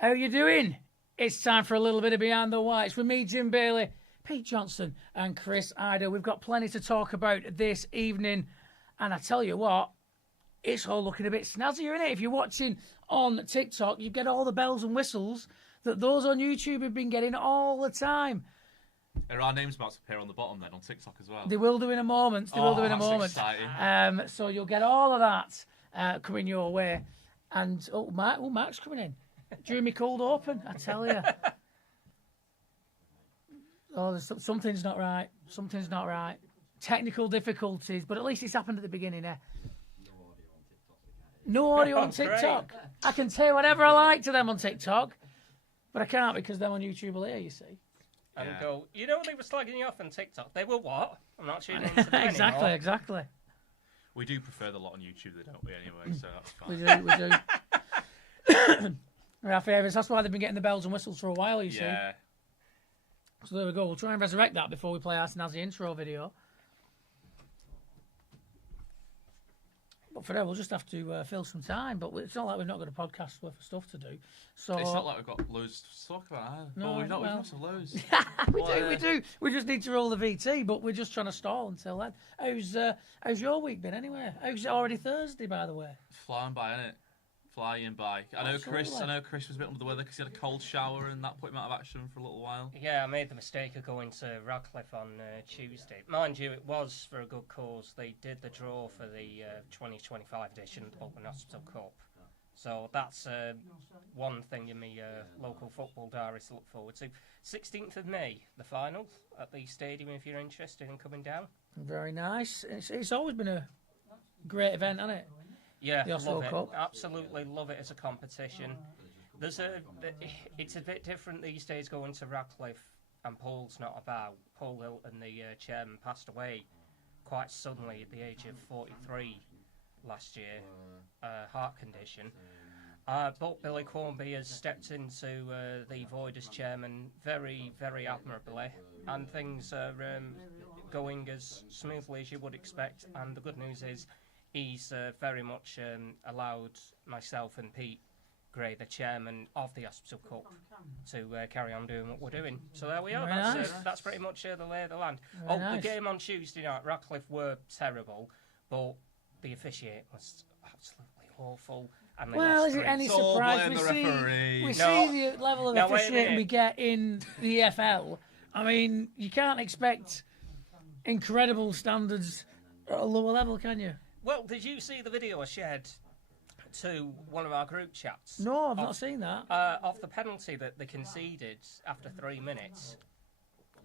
How you doing? It's time for a little bit of Behind the Whites with me, Jim Bailey, Pete Johnson and Chris Ido. We've got plenty to talk about this evening. And I tell you what, it's all looking a bit snazzier, isn't it? If you're watching on TikTok, you get all the bells and whistles that those on YouTube have been getting all the time. Are our names about to appear on the bottom then on TikTok as well? They will do in a moment. That's exciting. So you'll get all of that coming your way. And, Mark's coming in. During my cold open, I tell you. Something's not right. Something's not right. Technical difficulties, but at least it's happened at the beginning, eh? No audio on TikTok. I can say whatever I like to them on TikTok, but I can't because they're on YouTube will hear, you see. And go, they were slagging you off on TikTok. They were what? I'm not tuning into them anymore. Exactly. We do prefer the lot on YouTube, don't we, anyway, so that's fine. We do. Our favourites. That's why they've been getting the bells and whistles for a while, you see. Yeah. So there we go. We'll try and resurrect that before we play our snazzy intro video. But for now, we'll just have to fill some time. But it's not like we've not got a podcast worth of stuff to do. So it's not like we've got loads to talk about either. No, we've got some loads. we do. We just need to roll the VT, but we're just trying to stall until then. How's your week been anyway? How's it already Thursday, by the way? Flying by, innit? Flying by. I know Chris was a bit under the weather because he had a cold shower and that put him out of action for a little while. Yeah, I made the mistake of going to Radcliffe on Tuesday. Mind you, it was for a good cause. They did the draw for the 2025 edition of the Bolton Hospital Cup. So that's one thing in my local football diary to look forward to. 16th of May, the final at the stadium if you're interested in coming down. Very nice. It's always been a great event, hasn't it? Yeah, love it. Absolutely love it as a competition. It's a bit different these days going to Radcliffe, and Paul's not about. Paul Hilton, the chairman, passed away quite suddenly at the age of 43 last year, heart condition. But Billy Cornby has stepped into the void as chairman very, very admirably, and things are going as smoothly as you would expect. And the good news is, he's very much allowed myself and Pete Gray, the chairman of the Hospital Cup, to carry on doing what we're doing. So there we are. That's pretty much the lay of the land. The game on Tuesday night, Radcliffe were terrible, but the officiating was absolutely awful. And is it any surprise we see the level of officiating we get in the EFL? I mean, you can't expect incredible standards at a lower level, can you? Well, did you see the video I shared to one of our group chats? No, I've not seen that. Of the penalty that they conceded after 3 minutes.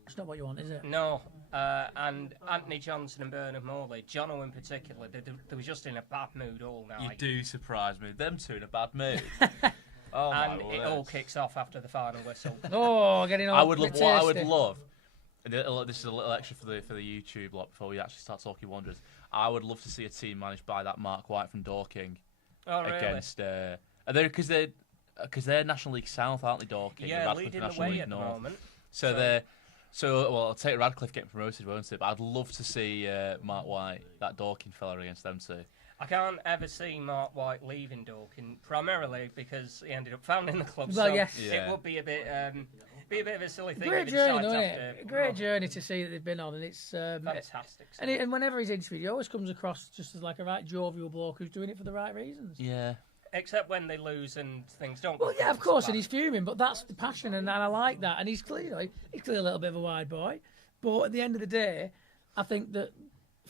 It's not what you want, is it? No. And Anthony Johnson and Bernard Morley, Jono in particular, they were just in a bad mood all night. You do surprise me. Them two in a bad mood. And it all kicks off after the final whistle. Getting all I would love. And this is a little extra for the YouTube lot before we actually start talking Wanderers. I would love to see a team managed by that Mark White from Dorking. Oh, really? Against because they're National League South, aren't they? Dorking. Yeah, leading the way at the moment. I'll take Radcliffe getting promoted, won't it? But I'd love to see Mark White, that Dorking fella, against them two. I can't ever see Mark White leaving Dorking, primarily because he ended up founding the club. Well, so yes. It would be a bit of a silly thing. Great journey, isn't it? Great journey to see that they've been on, and it's fantastic. And whenever he's interviewed, he always comes across just as like a right jovial bloke who's doing it for the right reasons. Yeah. Except when they lose and things don't. Well, yeah, of course, and he's fuming, but that's the passion, and I like that. And he's clearly a little bit of a wide boy, but at the end of the day, I think that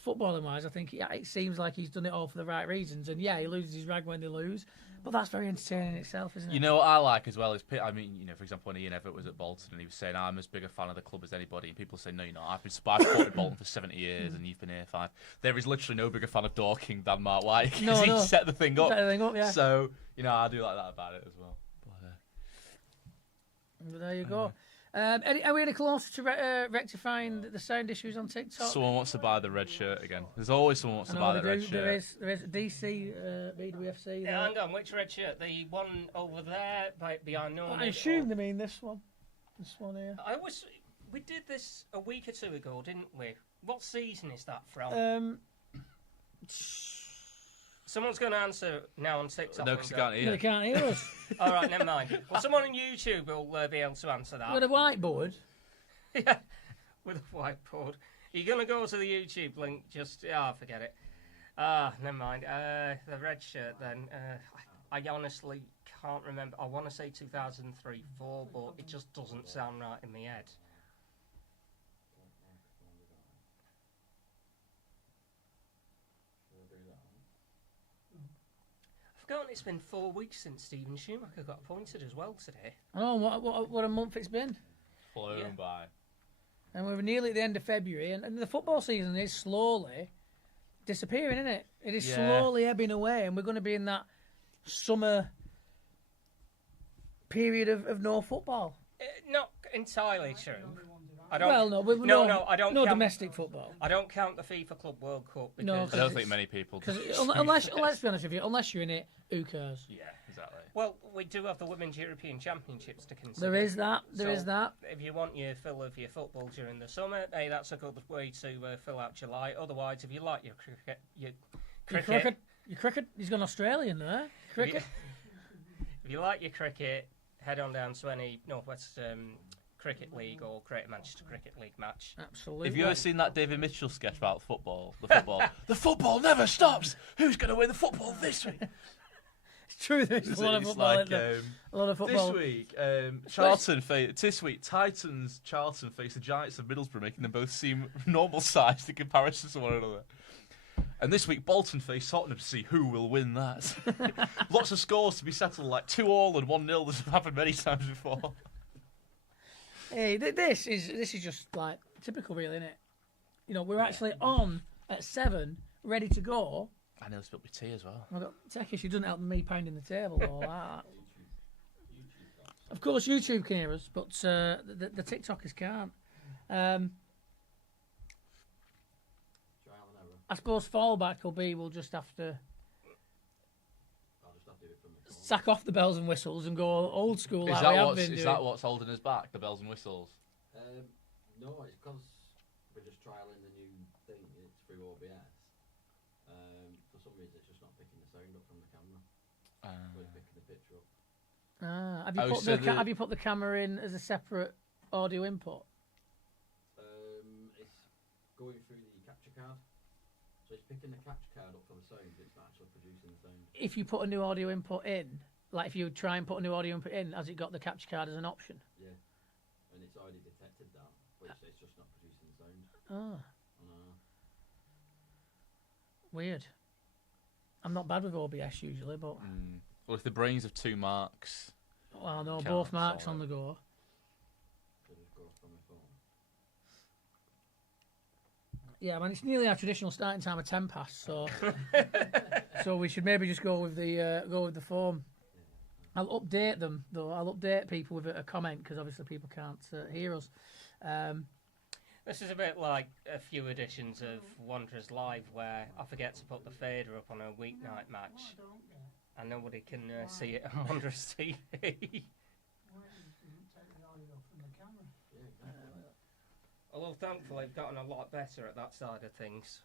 footballing-wise, I think it seems like he's done it all for the right reasons. And yeah, he loses his rag when they lose, but that's very entertaining in itself, isn't it? You know what I like as well is, I mean, for example, when Ian Everett was at Bolton and he was saying, I'm as big a fan of the club as anybody, and people say, no, you're not. I've supported Bolton for 70 years and you've been here 5. There is literally no bigger fan of Dorking than Mark White because he set the thing up. Yeah. So, I do like that about it as well. But there you go. Are we any closer to rectifying the sound issues on TikTok? Someone wants to buy the red shirt again. There's always someone wants to buy the red shirt. There is DC, BWFC. Yeah, hang on, which red shirt? The one over there behind Norman? I assume they mean this one. This one here. We did this a week or two ago, didn't we? What season is that from? Someone's going to answer now on TikTok. No, because I can't hear. They can't hear us. All right, never mind. Well, someone on YouTube will be able to answer that. With a whiteboard. Yeah, with a whiteboard. Are you going to go to the YouTube link? Just, forget it. Never mind. The red shirt then. I honestly can't remember. I want to say 2003-4, but it just doesn't sound right in my head. I've forgotten it's been 4 weeks since Stephen Schumacher got appointed as well today. Oh, what a month it's been. Flown by. And we're nearly at the end of February, and the football season is slowly disappearing, isn't it? It is slowly ebbing away, and we're going to be in that summer period of no football. Not entirely true. I don't count, domestic football. I don't count the FIFA Club World Cup because No, I don't think many people do. Unless, let's be honest with you, unless you're in it, who cares? Yeah, exactly. Well, we do have the Women's European Championships to consider. There is that. There is that. If you want your fill of your football during the summer, hey, that's a good way to fill out July. Otherwise, if you like your cricket, he's gone Australian there. Cricket. If you like your cricket, head on down to any Northwest Cricket League or Greater Manchester Cricket League match. Absolutely. Have you ever seen that David Mitchell sketch about football? The football. The football never stops. Who's going to win the football this week? It's true. There's a lot of football. A lot of football. This week, Titans Charlton face the Giants of Middlesbrough, making them both seem normal sized in comparison to one another. And this week, Bolton face Tottenham to see who will win that. Lots of scores to be settled, like 2-2 and 1-0. This has happened many times before. Hey, this is just like typical, really, isn't it? You know, we're actually on at 7, ready to go. I nearly spilled my tea as well. I've got Tekish, who doesn't help me pounding the table or that. Of course, YouTube can hear us, but the TikTokers can't. I suppose fallback will be we'll just have to sack off the bells and whistles and go old school like we have been doing. Is that what's holding us back, the bells and whistles? No, it's because we're just trialling the new thing. It's through OBS. For some reason, it's just not picking the sound up from the camera. So it's picking the picture up. Have you put the camera in as a separate audio input? It's going through the capture card. So it's picking the capture card up for the sound, but it's not actually producing the sound. If you put a new audio input in, like if you try and put a new audio input in, has it got the capture card as an option? Yeah, and it's already detected that, but it's just not producing the sound. Weird. I'm not bad with OBS usually, but... Well, if the brains of two marks... Well, no, both marks on the go. Yeah, man, it's nearly our traditional starting time of 10 past, so so we should maybe just go with the form. I'll update them though. I'll update people with a comment because obviously people can't hear us. This is a bit like a few editions of Wanderers Live where I forget to put the fader up on a weeknight match, and nobody can see it on Wanderers TV. Although thankfully I've gotten a lot better at that side of things.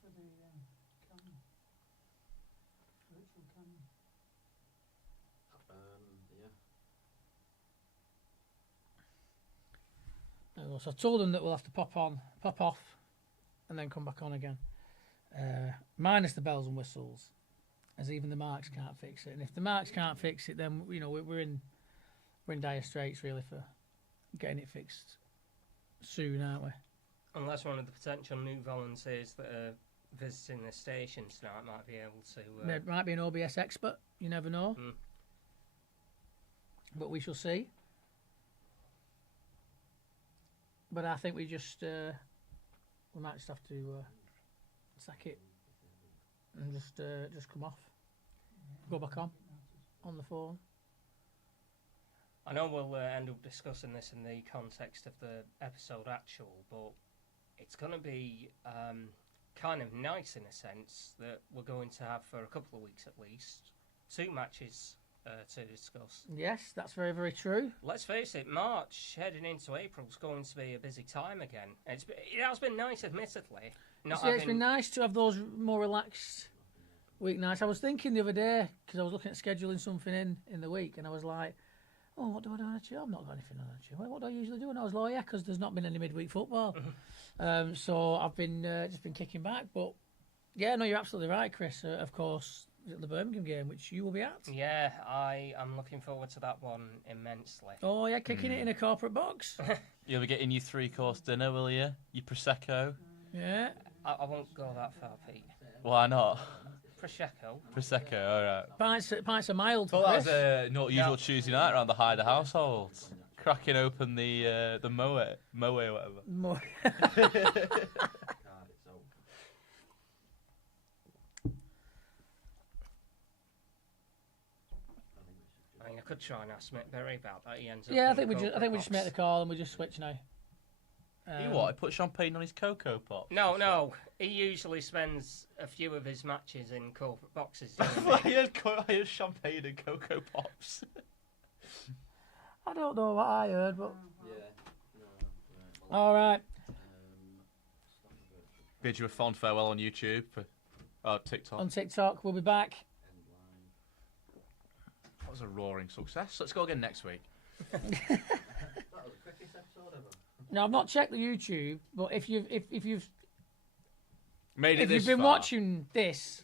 For the camera, virtual camera. Yeah. So I told them that we'll have to pop off, and then come back on again. Minus the bells and whistles, as even the marks can't fix it. And if the marks can't fix it, then we're in dire straits really for getting it fixed soon, aren't we? Unless one of the potential new volunteers that are visiting the station tonight might be able to... There might be an OBS expert, you never know. But we shall see. but I think we might just have to sack it and just come off, go back on the phone. I know we'll end up discussing this in the context of the episode actual, but it's going to be kind of nice in a sense that we're going to have, for a couple of weeks at least, 2 matches to discuss. Yes, that's very, very true. Let's face it, March heading into April is going to be a busy time again. It has been nice, admittedly. It's been nice to have those more relaxed weeknights. I was thinking the other day, because I was looking at scheduling something in the week, and I was like, oh, what do I do on a Tuesday? I've not got anything on a Tuesday. What do I usually do? And I was like, yeah, because there's not been any midweek football. So I've been just been kicking back. But yeah, no, you're absolutely right, Chris. Of course, the Birmingham game, which you will be at. Yeah, I am looking forward to that one immensely. Oh yeah, kicking it in a corporate box. You'll be getting your 3-course dinner, will you? Your Prosecco? Yeah. I won't go that far, Pete. Why not? Prosecco, all right. Pints are mild for Well, that Chris. was a not usual Tuesday night around the Hyder household. Cracking open the Moe or whatever. I mean, I could try and ask Mick Berry about that. He ends up. Yeah, I think we just make the call and we just switch now. You what? I put champagne on his Cocoa Pop. No. He usually spends a few of his matches in corporate boxes. He had champagne and Cocoa Pops. I don't know what I heard, but Yeah. all right. Bid you a fond farewell on YouTube. TikTok. On TikTok, we'll be back. That was a roaring success. Let's go again next week. That was the quickest episode ever. Now I've not checked the YouTube, but if you've Made it if this you've been far. watching this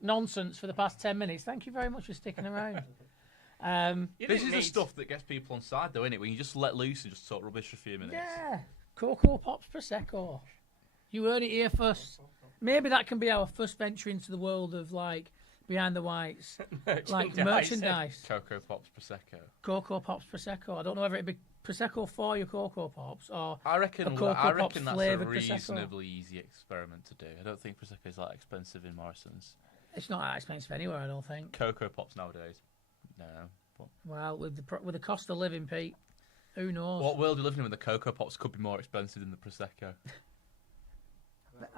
nonsense for the past 10 minutes, thank you very much for sticking around. This is the stuff that gets people on side, though, isn't it? When you just let loose and just talk rubbish for a few minutes. Yeah, Cocoa Pops Prosecco. You heard it here first. Maybe that can be our first venture into the world of like behind the whites, like merchandise. Cocoa Pops Prosecco. Cocoa Pops Prosecco. I don't know whether it'd be Prosecco for your Cocoa Pops or I reckon a Cocoa that's Pops a flavoured reasonably easy experiment to do. I don't think Prosecco is that expensive in Morrison's. It's not that expensive anywhere, I don't think. Cocoa Pops nowadays, no. But Well, with the cost of living, Pete, who knows? what world we live in when the Cocoa Pops could be more expensive than the Prosecco?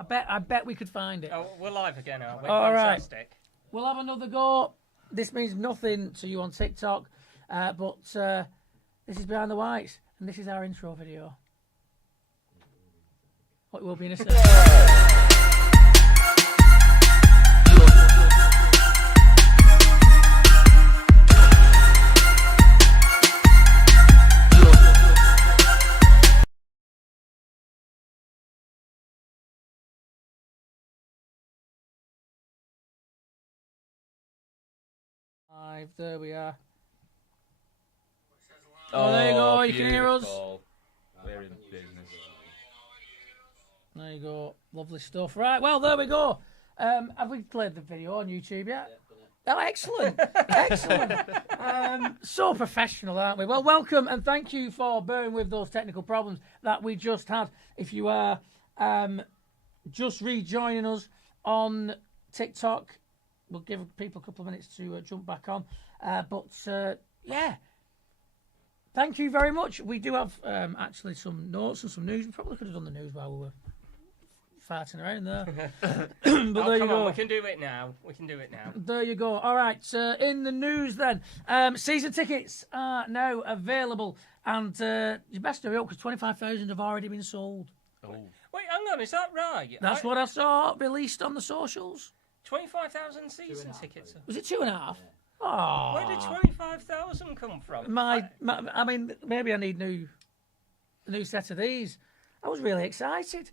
I bet we could find it. Oh, we're live again, aren't we? All right. Fantastic. We'll have another go. This means nothing to you on TikTok, but this is Behind the Whites, and this is our intro video. What will be in a second. There we are. Oh, there you go. You can hear us. We're in business. There you go. Lovely stuff. Right. Well, there we go. Have we played the video on YouTube yet? Oh, excellent. Excellent. So professional, aren't we? Well, welcome and thank you for bearing with those technical problems that we just had. If you are just rejoining us on TikTok, we'll give people a couple of minutes to jump back on. Yeah, thank you very much. We do have actually some notes and some news. We probably could have done the news while we were farting around there. But there you go. We can do it now. There you go. All right, in the news then. Season tickets are now available. And you best hurry up because 25,000 have already been sold. Oh. Wait, hang on, is that right? That's what I saw released on the socials. 25,000 season tickets. Was it 2.5? Oh. Where did 25,000 come from? I mean, maybe I need a new set of these. I was really excited.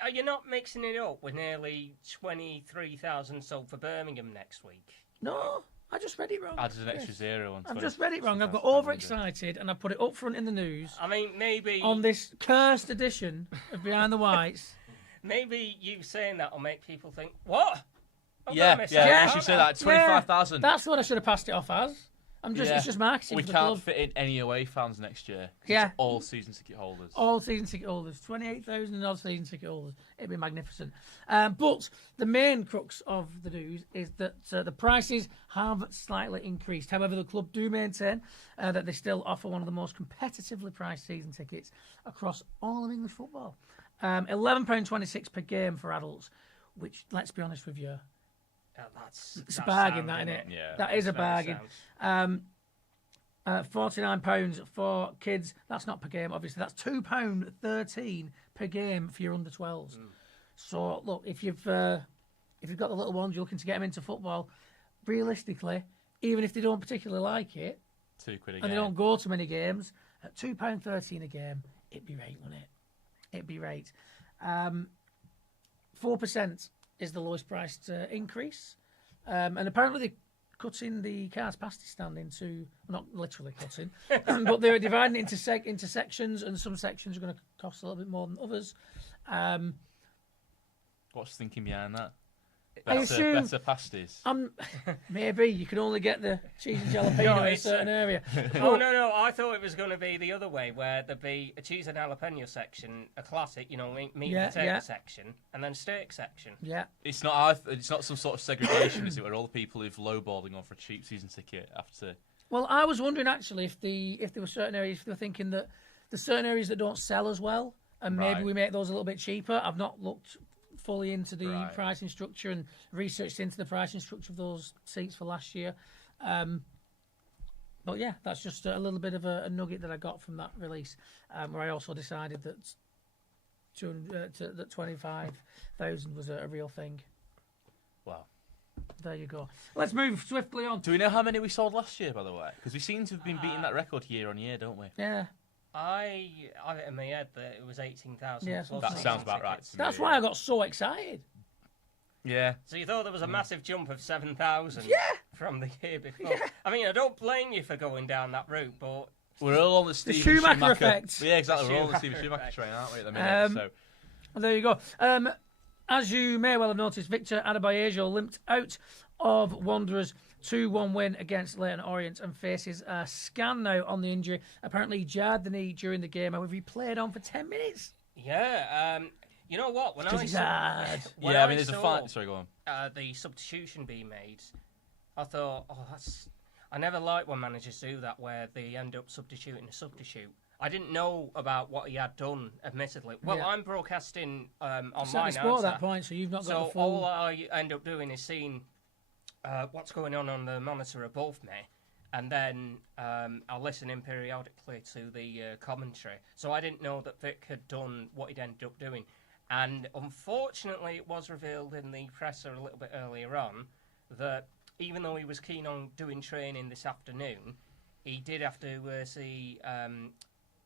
Are you not mixing it up with nearly 23,000 sold for Birmingham next week? No, I just read it wrong. Added an extra zero on. I've just read it wrong. I've got overexcited and I put it up front in the news. I mean, maybe on this cursed edition of Behind the Whites. Maybe you saying that will make people think, what? Yeah, you should say that. 25,000. That's what I should have passed it off as. It's just marketing We for the can't club. fit in any away fans next year. 'Cause Yeah. it's all season ticket holders. All season ticket holders, 28,000 odd season ticket holders. It'd be magnificent. But the main crux of the news is that the prices have slightly increased. However, the club do maintain that they still offer one of the most competitively priced season tickets across all of English football. £11.26 per game for adults, which, let's be honest with you, it's a bargain, that, isn't it? Yeah. That is a bargain. £49 for kids. That's not per game, obviously. That's £2.13 per game for your under 12s. So look, if you've got the little ones, you're looking to get them into football. Realistically, even if they don't particularly like it, £2 a game, and they don't go to many games, at £2.13 a game, it'd be right, wouldn't it? It'd be right. 4% is the lowest priced increase, and apparently they cutting the cars pasty stand into, not literally cutting, but they're dividing it into sections, and some sections are going to cost a little bit more than others. What's the thinking behind that? I assume Better pasties. Maybe you can only get the cheese and jalapeno in a certain area. Oh, no, I thought it was going to be the other way, where there'd be a cheese and jalapeno section, a classic, meat and potato section, and then a steak section. Yeah. It's not some sort of segregation, is it, where all the people who've lowballing on for a cheap season ticket have to... Well, I was wondering, actually, if there were certain areas, if they were thinking that there's certain areas that don't sell as well, and maybe we make those a little bit cheaper. I've not looked fully into the pricing structure and researched into the pricing structure of those seats for last year. But yeah, that's just a little bit of a nugget that I got from that release, where I also decided that that 25,000 was a real thing. Wow. There you go. Let's move swiftly on. Do we know how many we sold last year, by the way? Because we seem to have been beating that record year on year, don't we? Yeah. I have it in my head that it was 18,000. Yeah, that sounds about right to me. That's why I got so excited. Yeah. So you thought there was a massive jump of 7,000 from the year before? Yeah. I mean, I don't blame you for going down that route, but... We're all on the Steven Schumacher effect. Yeah, exactly. We're all on the Steven Schumacher train, aren't we, at the minute? Well, there you go. As you may well have noticed, Victor Adebayo limped out of Wanderers 2-1 win against Leyton Orient and faces a scan now on the injury. Apparently, he jarred the knee during the game. However, he played on for 10 minutes. Yeah, you know what? When There's a fight. Sorry, go on. The substitution being made, I thought, I never like when managers do that, where they end up substituting a substitute. I didn't know about what he had done, admittedly. Well, I'm broadcasting online now at that point, so you've not got the full... all I end up doing is seeing what's going on the monitor above me, and then I'll listen in periodically to the commentary. So I didn't know that Vic had done what he'd ended up doing. And unfortunately, it was revealed in the presser a little bit earlier on that even though he was keen on doing training this afternoon, he did have to see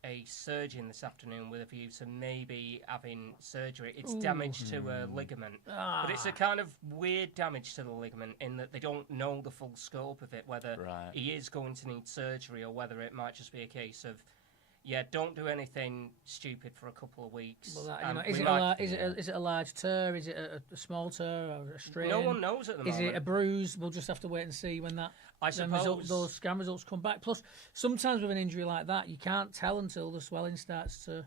a surgeon this afternoon with a view to maybe having surgery. It's damage to a ligament. But it's a kind of weird damage to the ligament in that they don't know the full scope of it, whether he is going to need surgery or whether it might just be a case of, don't do anything stupid for a couple of weeks. Well, is it a large tear? Is it a small tear or a strain? No one knows at the moment. Is it a bruise? We'll just have to wait and see when those scan results come back. Plus, sometimes with an injury like that, you can't tell until the swelling starts to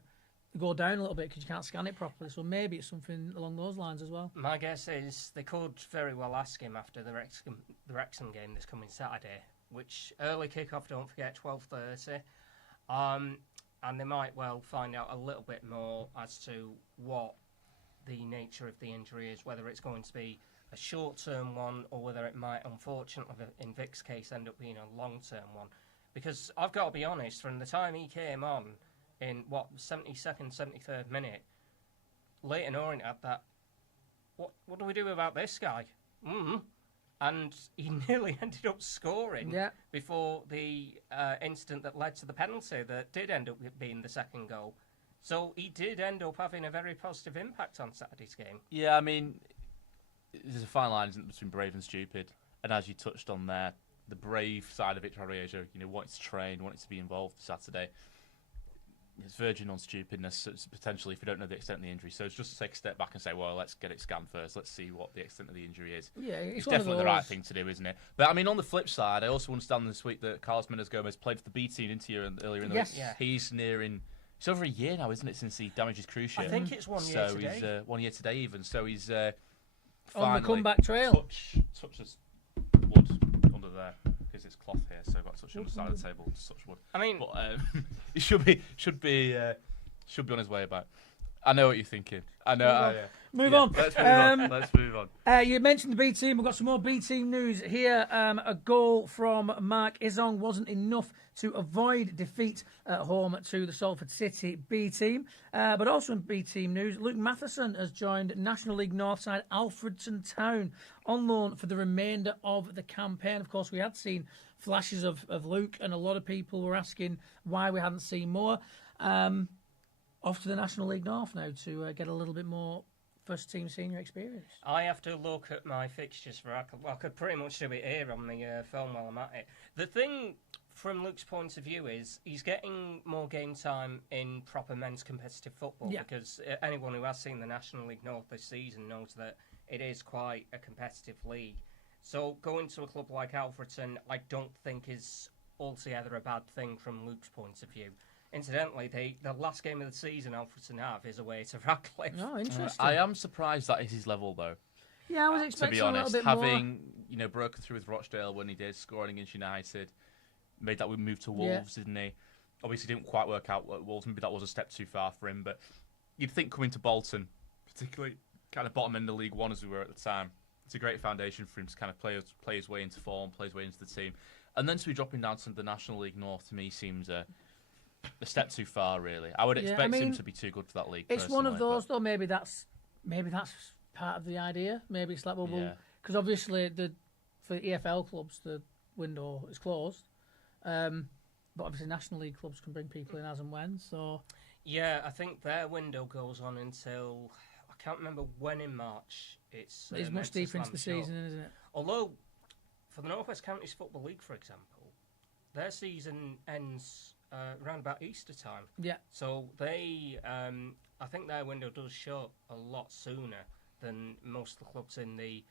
go down a little bit because you can't scan it properly. So maybe it's something along those lines as well. My guess is they could very well ask him after the Wrexham game this coming Saturday, which early kick-off, don't forget, 12:30. And they might well find out a little bit more as to what the nature of the injury is, whether it's going to be a short-term one or whether it might, unfortunately, in Vic's case, end up being a long-term one. Because I've got to be honest, from the time he came on in, 72nd, 73rd minute, Leyton Orient had that, what do we do about this guy? And he nearly ended up scoring before the incident that led to the penalty that did end up being the second goal. So he did end up having a very positive impact on Saturday's game. Yeah, I mean, there's a fine line, isn't it, between brave and stupid. And as you touched on there, the brave side of Victor Adebayo, wanting to train, wanting to be involved for Saturday. it's verging on stupidness, potentially, if you don't know the extent of the injury. So it's just to take a step back and say, well, let's get it scanned first. Let's see what the extent of the injury is. Yeah, it's definitely the right thing to do, isn't it? But, I mean, on the flip side, I also understand this week that Carlos Mendes-Gomez played for the B team, didn't he, earlier in the week? Yeah. He's nearing... It's over a year now, isn't it, since he damaged his cruise ship? I think it's 1 year today. So he's 1 year today even. So he's on the comeback trail. Touch this wood under there. Because it's cloth here, so I've got to touch it on the side of the table. Touch wood. I mean... But he should be on his way back. I know what you're thinking. I know. Move on. Let's move on. You mentioned the B team. We've got some more B team news here. A goal from Mark Izong wasn't enough to avoid defeat at home to the Salford City B team. But also in B team news, Luke Matheson has joined National League North side Alfredton Town on loan for the remainder of the campaign. Of course, we had seen flashes of Luke, and a lot of people were asking why we hadn't seen more. Off to the National League North now to get a little bit more first-team senior experience. I have to look at my fixtures for I could pretty much do it here on the film while I'm at it. The thing, from Luke's point of view, is he's getting more game time in proper men's competitive football because anyone who has seen the National League North this season knows that it is quite a competitive league. So going to a club like Alfredton, I don't think is altogether a bad thing from Luke's point of view. Incidentally, the last game of the season Alfredton have is away to Radcliffe. Oh, interesting. I am surprised that is his level, though. Yeah, I was expecting to be honest, a little bit having broken through with Rochdale when he did, scoring against United, made that move to Wolves, didn't he? Obviously, didn't quite work out at Wolves. Maybe that was a step too far for him. But you'd think coming to Bolton, particularly kind of bottom end of League One as we were at the time, it's a great foundation for him to kind of play his way into form, play his way into the team, and then to be dropping down to the National League North to me seems a step too far, really. I would expect him to be too good for that league. It's one of those, though. Maybe that's part of the idea. Maybe it's like, because obviously for the EFL clubs the window is closed, but obviously National League clubs can bring people in as and when. So yeah, I think their window goes on until I can't remember when in March. It's much deeper into the season, isn't it? Although for the North West Counties Football League, for example, their season ends around about Easter time. Yeah. So they, I think their window does shut a lot sooner than most of the clubs in the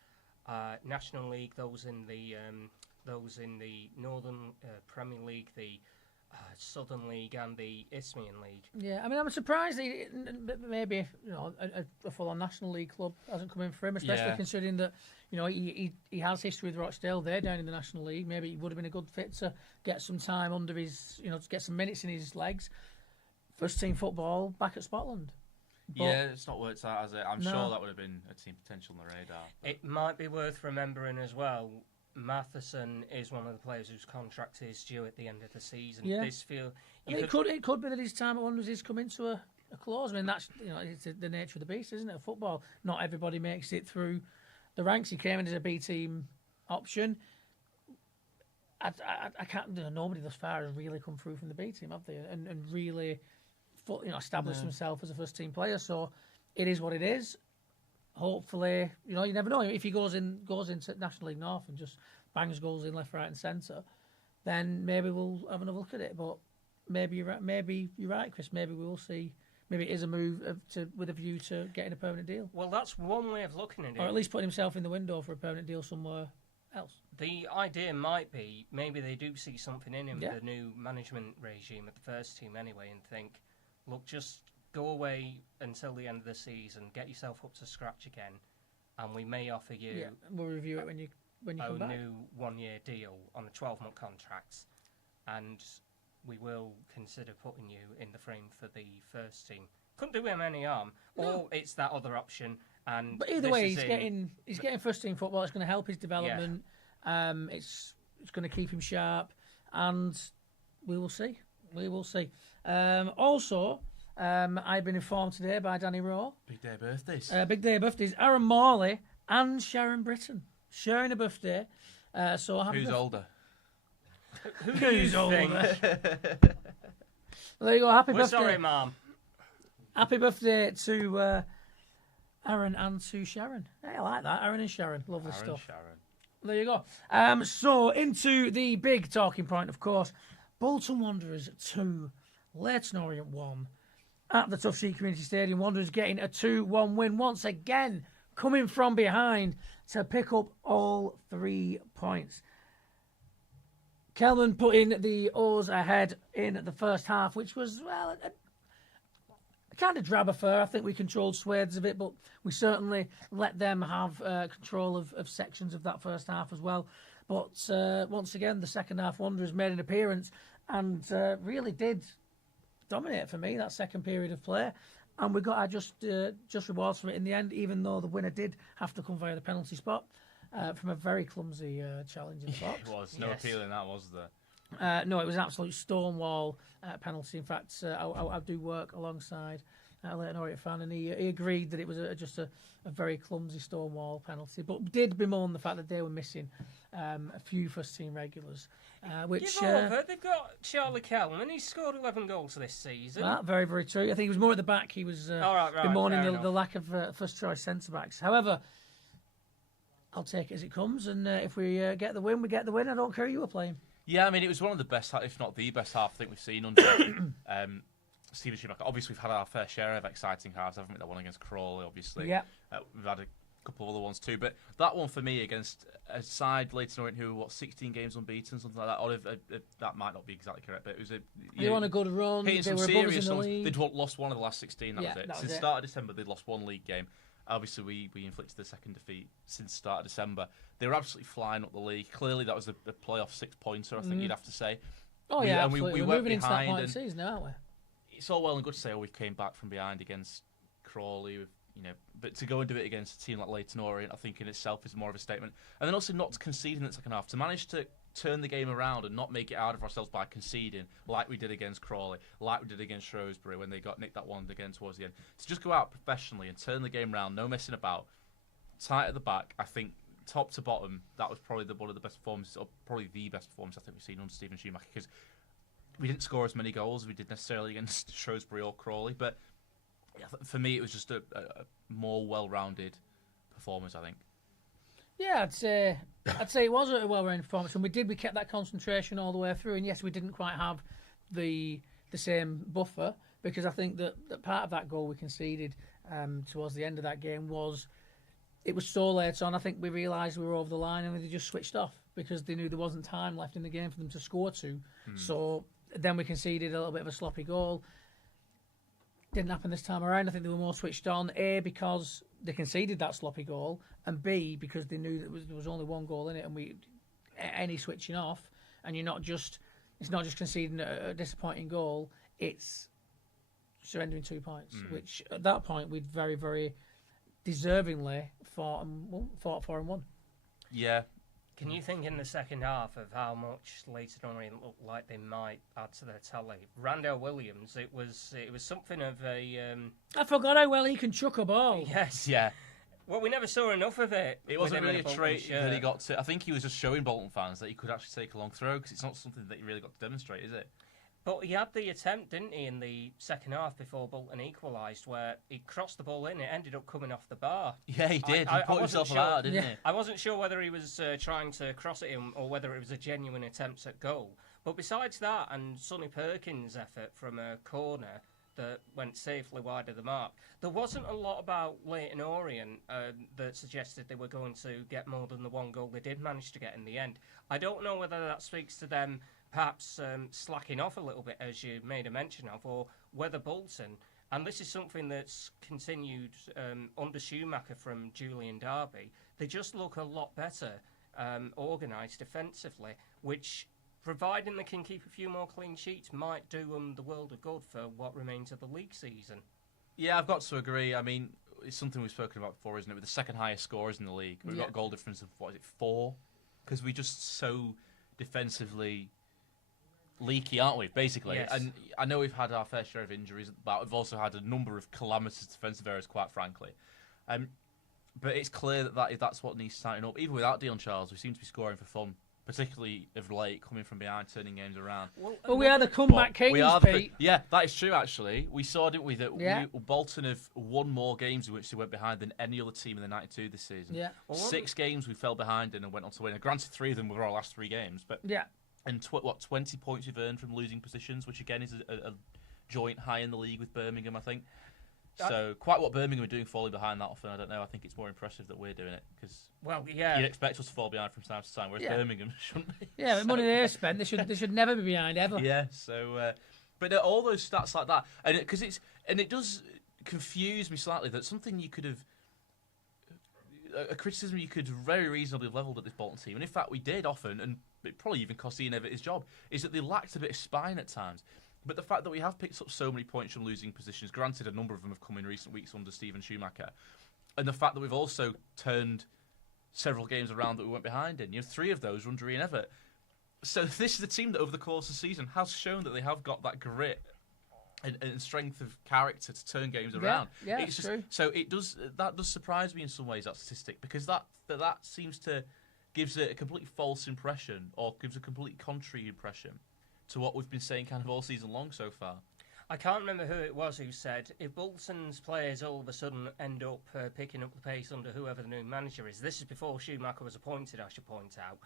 National League, those in the Northern Premier League, the Southern League, and the Isthmian League. Yeah, I mean, I'm surprised maybe a full-on National League club hasn't come in for him, especially considering that he has history with Rochdale. They're down in the National League. Maybe he would have been a good fit to get some time under his, to get some minutes in his legs. First team football back at Scotland. But it's not worked out, has it? I'm sure that would have been a team potential on the radar. But it might be worth remembering as well. Matheson is one of the players whose contract is due at the end of the season. Yeah. It could be that his time at Wanderers is coming to a close. I mean, that's it's the nature of the beast, isn't it? Football. Not everybody makes it through the ranks. He came in as a B team option. I can't. Nobody thus far has really come through from the B team, have they? And really, established himself as a first team player. So it is what it is. Hopefully, you never know if he goes into National League North and just bangs goals in left, right, and centre. Then maybe we'll have another look at it. But maybe you're right, Chris. Maybe we will see. Maybe it is a move with a view to getting a permanent deal. Well, that's one way of looking at it. Or at least putting himself in the window for a permanent deal somewhere else. The idea might be maybe they do see something in him, the new management regime at the first team anyway, and think, look, just go away until the end of the season, get yourself up to scratch again, and we may offer you. Yeah, we'll review it when you come back. A new 1 year deal on a 12-month contract, and we will consider putting you in the frame for the first team. Couldn't do him any harm. No. Or it's that other option. But either way, he's getting first team football. It's going to help his development. Yeah. It's going to keep him sharp, and we will see. We will see. Also. I've been informed today by Danny Rowe. Big day of birthdays. Big day of birthdays. Aaron Morley and Sharon Britton sharing a birthday. Who's older? Who's older? There you go. Happy birthday. Sorry, Mum. Happy birthday to Aaron and to Sharon. Hey, I like that. Aaron and Sharon. Lovely stuff. Sharon. There you go. So into the big talking point, of course. Bolton Wanderers 2. Leighton Orient 1 at the Tough Sheet Community Stadium. Wanderers getting a 2-1 win once again, coming from behind to pick up all 3 points. Kelman putting the Oars ahead in the first half, which was, well, a kind of drab affair. I think we controlled swathes of it, but we certainly let them have control of sections of that first half as well. But once again, the second half, Wanderers made an appearance and really did dominate for me that second period of play. And we got our just rewards for it in the end, even though the winner did have to come via the penalty spot. From a very clumsy challenge in the box. It was. No appeal in that, was there? No, it was an absolute stonewall penalty. In fact, I do work alongside a Leighton Orient fan, and he agreed that it was just a very clumsy stonewall penalty, but did bemoan the fact that they were missing a few first-team regulars. Which Give over. They've got Charlie Kelman. He's scored 11 goals this season. Very, very true. I think he was more at the back. He was bemoaning the lack of first-choice centre-backs. However, I'll take it as it comes, and if we get the win, we get the win. I don't care who you were playing. Yeah, I mean, it was one of the best, if not the best half I think we've seen under Steven Schumacher. Obviously, we've had our fair share of exciting halves, haven't we? That one against Crawley, obviously. Yeah. We've had a couple of other ones too, but that one for me against a side Leighton Orient who were 16 games unbeaten, something like that. Or that might not be exactly correct, but it was they were on a good run. They were above us in the league. They'd lost one of the last 16. That was it. Since the start of December, they'd lost one league game. Obviously, we inflicted the second defeat since the start of December. They were absolutely flying up the league. Clearly, that was a playoff 6-pointer, I think you'd have to say. Oh, yeah, absolutely. We're moving into that point of the season now, aren't we? It's all well and good to say, we came back from behind against Crawley, but to go and do it against a team like Leighton Orient, I think in itself is more of a statement. And then also not conceding in the second half. To manage to turn the game around and not make it out of ourselves by conceding, like we did against Crawley, like we did against Shrewsbury when they got nicked that one again towards the end. To just go out professionally and turn the game around, no messing about, tight at the back, I think top to bottom, that was probably one of the best performances, or probably the best performance I think we've seen under Steven Schumacher, because we didn't score as many goals as we did necessarily against Shrewsbury or Crawley, but for me it was just a more well-rounded performance, I think. Yeah, I'd say it was a well-rounded performance, and we kept that concentration all the way through. And yes, we didn't quite have the same buffer, because I think that part of that goal we conceded towards the end of that game was so late on. I think we realised we were over the line, and they just switched off because they knew there wasn't time left in the game for them to score two. So then we conceded a little bit of a sloppy goal. Didn't happen this time around. I think they were more switched on. A, because they conceded that sloppy goal, and B, because they knew that there was only one goal in it, and any switching off, and it's not just conceding a disappointing goal, it's surrendering 2 points, which at that point we'd very, very deservingly fought for and won. Yeah. Can you think in the second half of how much Leighton Orient looked like they might add to their tally? Randall Williams, it was something of a... I forgot how well he can chuck a ball. Yes. Yeah. Well, we never saw enough of it. It wasn't really a trait that he got to... I think he was just showing Bolton fans that he could actually take a long throw, because it's not something that he really got to demonstrate, is it? But he had the attempt, didn't he, in the second half before Bolton equalised, where he crossed the ball in. It ended up coming off the bar. Yeah, he did. He put himself out, didn't he? I wasn't sure whether he was trying to cross it in or whether it was a genuine attempt at goal. But besides that, and Sonny Perkins' effort from a corner that went safely wide of the mark, there wasn't a lot about Leighton Orient that suggested they were going to get more than the one goal they did manage to get in the end. I don't know whether that speaks to them perhaps slacking off a little bit, as you made a mention of, or whether Bolton, and this is something that's continued under Schumacher from Julian Derby, they just look a lot better organised defensively, which, providing they can keep a few more clean sheets, might do them the world of good for what remains of the league season. Yeah, I've got to agree. I mean, it's something we've spoken about before, isn't it? With the second highest scorers in the league, we've got a goal difference of, 4? Because we're just so defensively leaky, aren't we, basically? Yes. And I know we've had our fair share of injuries, but we've also had a number of calamitous defensive errors, quite frankly. But it's clear that's what needs starting up. Even without Dion Charles, we seem to be scoring for fun, particularly of late, coming from behind, turning games around. Well, we are the comeback kings, Pete. Yeah, that is true, actually. We saw, didn't we, that Bolton have won more games in which they went behind than any other team in the 92 this season. Yeah. 6 games we fell behind in and went on to win. Granted, 3 of them were our last 3 games, but... Yeah. And 20 points we've earned from losing positions, which again is joint high in the league with Birmingham, I think. So quite what Birmingham are doing falling behind that often, I don't know. I think it's more impressive that we're doing it because you'd expect us to fall behind from time to time, whereas Birmingham shouldn't be. Yeah, but money they've spent, they should never be behind ever. Yeah, so but all those stats like that, and it does confuse me slightly that something you could have. A criticism you could very reasonably have levelled at this Bolton team, and in fact we did often, and it probably even cost Ian Evatt his job, is that they lacked a bit of spine at times. But the fact that we have picked up so many points from losing positions, granted a number of them have come in recent weeks under Stephen Schumacher, and the fact that we've also turned several games around that we went behind in. 3 of those were under Ian Evatt. So this is a team that over the course of the season has shown that they have got that grit and strength of character to turn games around. Yeah, it's true. So that does surprise me in some ways, that statistic, because that seems to gives it a complete false impression, or gives a complete contrary impression to what we've been saying kind of all season long so far. I can't remember who it was who said, if Bolton's players all of a sudden end up picking up the pace under whoever the new manager is, this is before Schumacher was appointed, I should point out,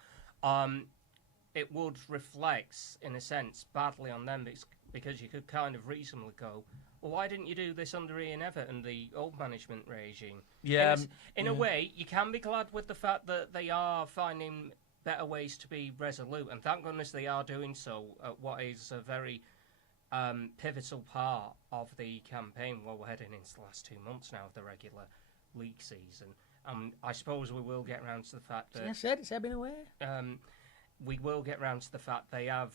it would reflect, in a sense, badly on them, because you could kind of reasonably go, well, why didn't you do this under Ian Evatt and the old management regime? Yeah. In a way, you can be glad with the fact that they are finding better ways to be resolute, and thank goodness they are doing so at what is a very pivotal part of the campaign. Well, we're heading into the last 2 months now of the regular league season. I suppose we will get round to the fact that... I said it's ebbing away. We will get round to the fact they have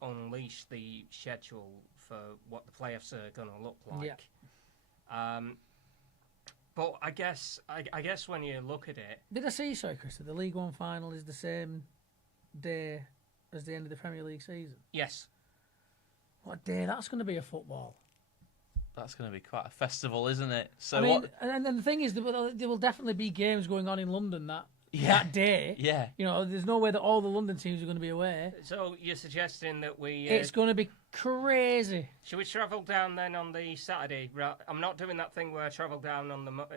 unleashed the schedule for what the playoffs are going to look like. Yeah. But I guess when you look at it... Did I see, sorry, Chris, that the League One final is the same day as the end of the Premier League season? Yes. What a day that's going to be of football. That's going to be quite a festival, isn't it? So I mean, and then the thing is, there will definitely be games going on in London that day. Yeah. There's no way that all the London teams are going to be away. So you're suggesting that we... it's going to be crazy. Should we travel down then on the Saturday? I'm not doing that thing where I travel down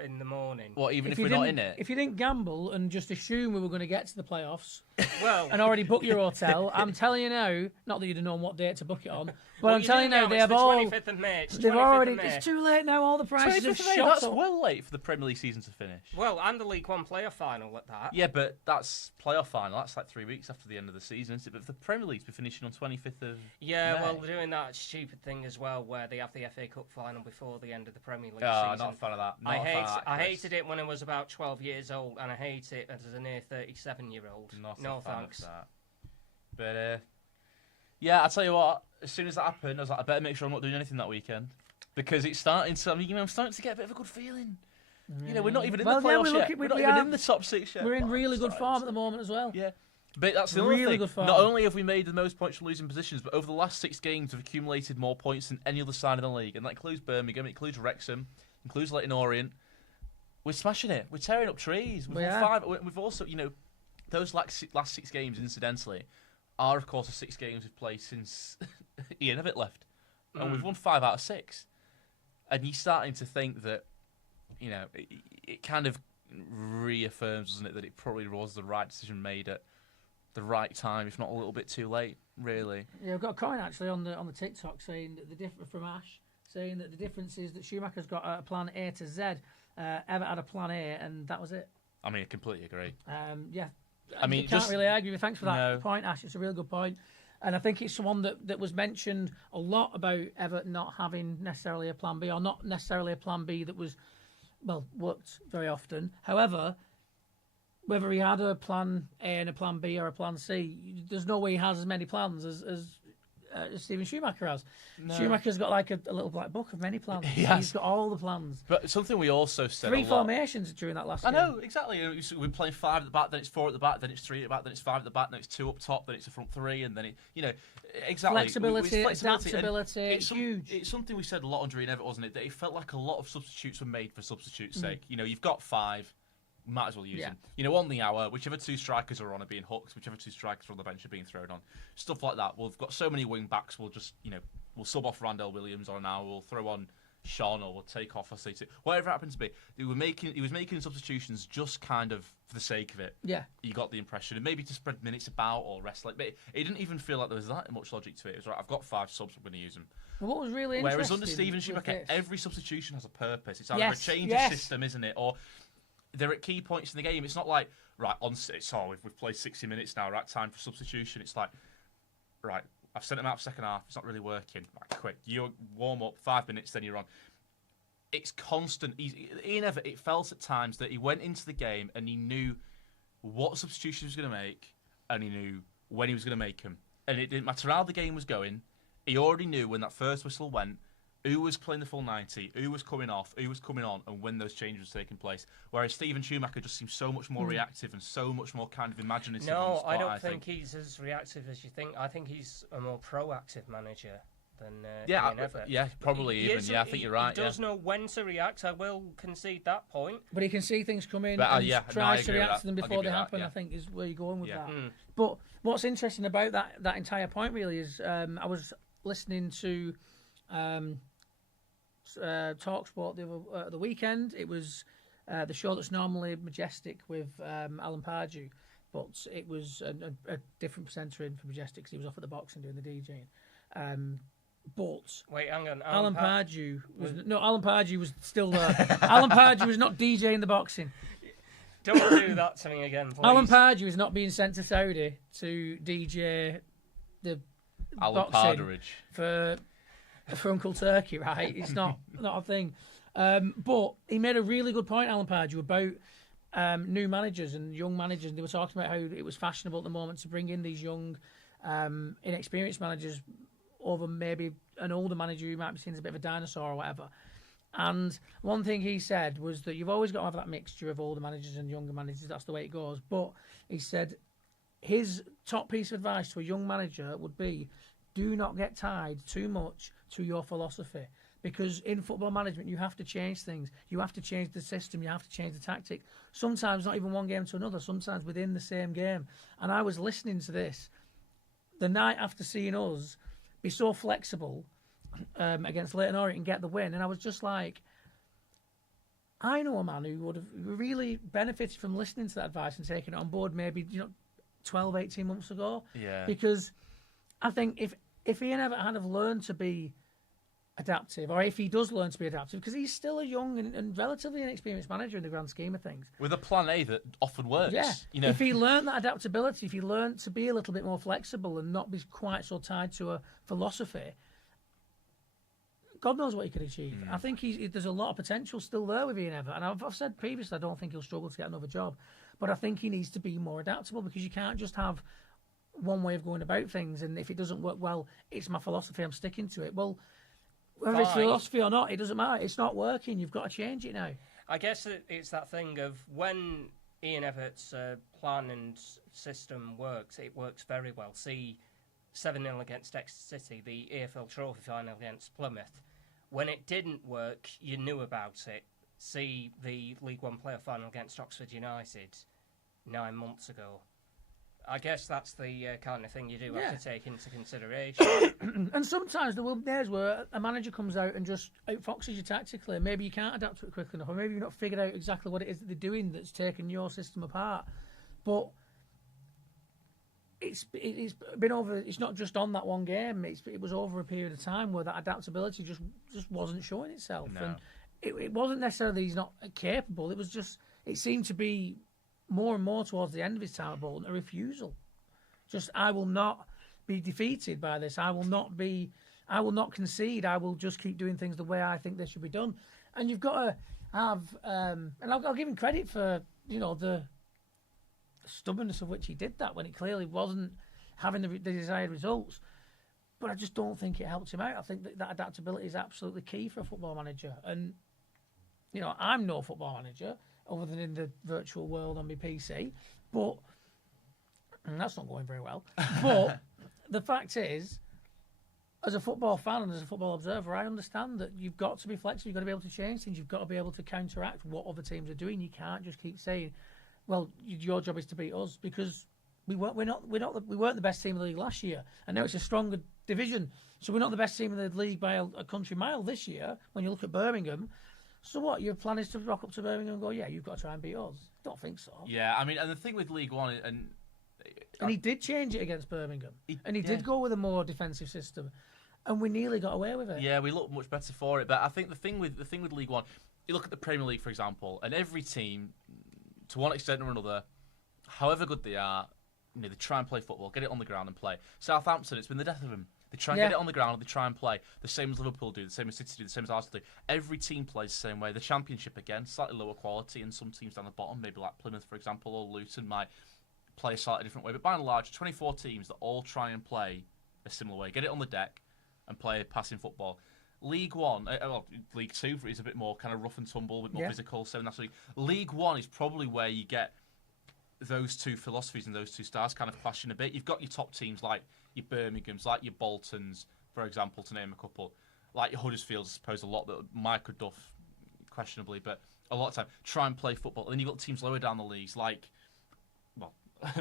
in the morning. What, even if we're not in it? If you didn't gamble and just assume we were going to get to the playoffs well, and already book your hotel, I'm telling you now, not that you'd have known what date to book it on, but I'm telling you now, they have all... 25th of May. They've already... It's too late now, all the prices have shot That's up. well late for the Premier League season to finish. Well, and the League One playoff final at that. Yeah, but that's playoff final. That's like 3 weeks after the end of the season, isn't it? But the Premier League's be finishing on 25th of Yeah, May. well, they're doing that stupid thing as well where they have the FA Cup final before the end of the Premier League season. season. Not a fan of that. I hated it when I was about 12 years old, and I hate it as a near 37-year-old. No thanks. But yeah, I'll tell you what, as soon as that happened, I was like, I better make sure I'm not doing anything that weekend. Because it's starting to, I'm starting to get a bit of a good feeling. We're not even in the playoffs yet. We're not even in the top 6 yet. We're in really good form at the moment as well. Yeah. But that's the really other thing. Good form. Not only have we made the most points from losing positions, but over the last 6 games, we've accumulated more points than any other side of the league. And that includes Birmingham, it includes Wrexham, includes Leyton Orient. We're smashing it. We're tearing up trees. We've won 5. We've also, those last 6 games, incidentally, are, of course, the 6 games we've played since Ian Evatt left. And we've won 5 out of 6. And you're starting to think that, it kind of reaffirms, doesn't it, that it probably was the right decision made at the right time, if not a little bit too late, really. Yeah, I've got a comment actually on the TikTok saying that from Ash saying that the difference is that Schumacher's got a plan A to Z. Evatt had a plan A, and that was it. I mean, I completely agree. Yeah. I mean, you can't really argue with. Thanks for that point, Ash. It's a real good point. And I think it's one that was mentioned a lot about Evatt not having necessarily a plan B, or not necessarily a plan B that was, worked very often. However, whether he had a plan A and a plan B or a plan C, there's no way he has as many plans as Stephen Schumacher has. No. Schumacher's got like a little black book of many plans. He's got all the plans. But something we also said 3 formations during that last game. I know, exactly. We've been playing 5 at the back, then it's 4 at the back, then it's 3 at the back, then it's 5 at the back, then it's 2 up top, then it's a front 3, and then exactly. Flexibility, adaptability, it's huge. It's something we said a lot under Ian Evatt, wasn't it? That it felt like a lot of substitutes were made for substitute's sake. You've got 5. Might as well use them. On the hour, whichever 2 strikers are on are being hooked, whichever 2 strikers are on the bench are being thrown on. Stuff like that. We've got so many wing backs, we'll just, we'll sub off Randell Williams on an hour, we'll throw on Sean or we'll take off or whatever it happened to be. He was making substitutions just kind of for the sake of it. Yeah. You got the impression, and maybe to spread minutes about or rest. But it didn't even feel like there was that much logic to it. It was right. I've got 5 subs. I'm going to use them. Well, what was really interesting? Whereas under Steven Schumacher, every substitution has a purpose. It's either Yes, a change yes. of system, isn't it, or they're at key points in the game. It's not like right we've played 60 minutes now. Right, time for substitution. It's like right. I've sent him out for second half. It's not really working. Right, quick. You warm up 5 minutes, then you're on. It's constant. Ian Evatt, it felt at times that he went into the game and he knew what substitution he was going to make and he knew when he was going to make them. And it didn't matter how the game was going. He already knew when that first whistle went who was playing the full 90, who was coming off, who was coming on, and when those changes were taking place. Whereas Steven Schumacher just seems so much more reactive and so much more kind of imaginative. No, spot, I don't think he's as reactive as you think. I think he's a more proactive manager than Ian Evatt. Yeah, probably I think you're right. He does know when to react. I will concede that point. But he can see things coming But, and tries to react to them before they happen. Yeah. I think is where you're going with that. Mm. But what's interesting about that entire point really is I was listening to TalkSport the weekend. It was the show that's normally Majestic with Alan Pardew, but it was a different presenter in for Majestic because he was off at the box and doing the DJing. But wait, hang on. Alan Pardew was still there. Alan Pardew was not DJing the boxing. Don't do that to me again, please. Alan Pardew is not being sent to Saudi to DJ the Alan boxing Parderidge. for Uncle Turkey, right? It's not a thing. But he made a really good point, Alan Pardew, about new managers and young managers. They were talking about how it was fashionable at the moment to bring in these young, inexperienced managers over maybe an older manager who might be seen as a bit of a dinosaur or whatever. And one thing he said was that you've always got to have that mixture of older managers and younger managers. That's the way it goes. But he said his top piece of advice to a young manager would be, do not get tied too much to your philosophy. Because in football management, you have to change things. You have to change the system. You have to change the tactic. Sometimes not even one game to another. Sometimes within the same game. And I was listening to this the night after seeing us be so flexible against Leyton Orient and get the win. And I was just like, I know a man who would have really benefited from listening to that advice and taking it on board maybe 12, 18 months ago. Yeah. Because I think if Ian Evatt had have learned to be adaptive, or if he does learn to be adaptive, because he's still a young and relatively inexperienced manager in the grand scheme of things. With a plan A that often works. Yeah. You know? If he learned that adaptability, if he learned to be a little bit more flexible and not be quite so tied to a philosophy, God knows what he could achieve. I think there's a lot of potential still there with Ian Evatt. And I've said previously, I don't think he'll struggle to get another job. But I think he needs to be more adaptable, because you can't just have one way of going about things. And if it doesn't work well, it's my philosophy, I'm sticking to it. Well, whether it's philosophy or not, it doesn't matter. It's not working. You've got to change it now. I guess it's that thing of when Ian Evatt's plan and system works, it works very well. See 7-0 against Exeter City, the EFL Trophy final against Plymouth. When it didn't work, you knew about it. See the League One playoff final against Oxford United 9 months ago. I guess that's the kind of thing you do have to take into consideration. And sometimes there will be days where a manager comes out and just outfoxes you tactically. Maybe you can't adapt to it quickly enough, or maybe you've not figured out exactly what it is that they're doing that's taken your system apart. But it's been over. It's not just on that one game. It was over a period of time where that adaptability just wasn't showing itself. No. And it wasn't necessarily he's not capable. It was just, it seemed to be more and more towards the end of his time at Bolton, a refusal. Just, I will not be defeated by this. I will not concede. I will just keep doing things the way I think they should be done. And you've got to have, and I'll give him credit for, the stubbornness of which he did that when it clearly wasn't having the desired results. But I just don't think it helped him out. I think that adaptability is absolutely key for a football manager. And, I'm no football manager other than in the virtual world on my PC. But that's not going very well. But the fact is, as a football fan and as a football observer, I understand that you've got to be flexible. You've got to be able to change things. You've got to be able to counteract what other teams are doing. You can't just keep saying, well, your job is to beat us, because We weren't the best team in the league last year, and now it's a stronger division. So we're not the best team in the league by a country mile this year. When you look at Birmingham, so what? Your plan is to rock up to Birmingham and go, yeah, you've got to try and beat us. Don't think so. Yeah, I mean, and the thing with League One, and he did change it against Birmingham, he did go with a more defensive system, and we nearly got away with it. Yeah, we looked much better for it. But I think the thing with League One, you look at the Premier League, for example, and every team, to one extent or another, however good they are, they try and play football, get it on the ground and play. Southampton, it's been the death of them. They try and get it on the ground and they try and play. The same as Liverpool do, the same as City do, the same as Arsenal do. Every team plays the same way. The Championship, again, slightly lower quality, and some teams down the bottom, maybe like Plymouth, for example, or Luton, might play a slightly different way. But by and large, 24 teams that all try and play a similar way. Get it on the deck and play passing football. League One, League Two is a bit more kind of rough and tumble, a bit more physical. So that's League One is probably where you get those two philosophies and those two styles kind of clashing a bit. You've got your top teams like your Birminghams, like your Boltons, for example, to name a couple, like your Huddersfields, I suppose a lot that Mike or Duff, questionably, but a lot of time try and play football. And then you've got teams lower down the leagues, like, well,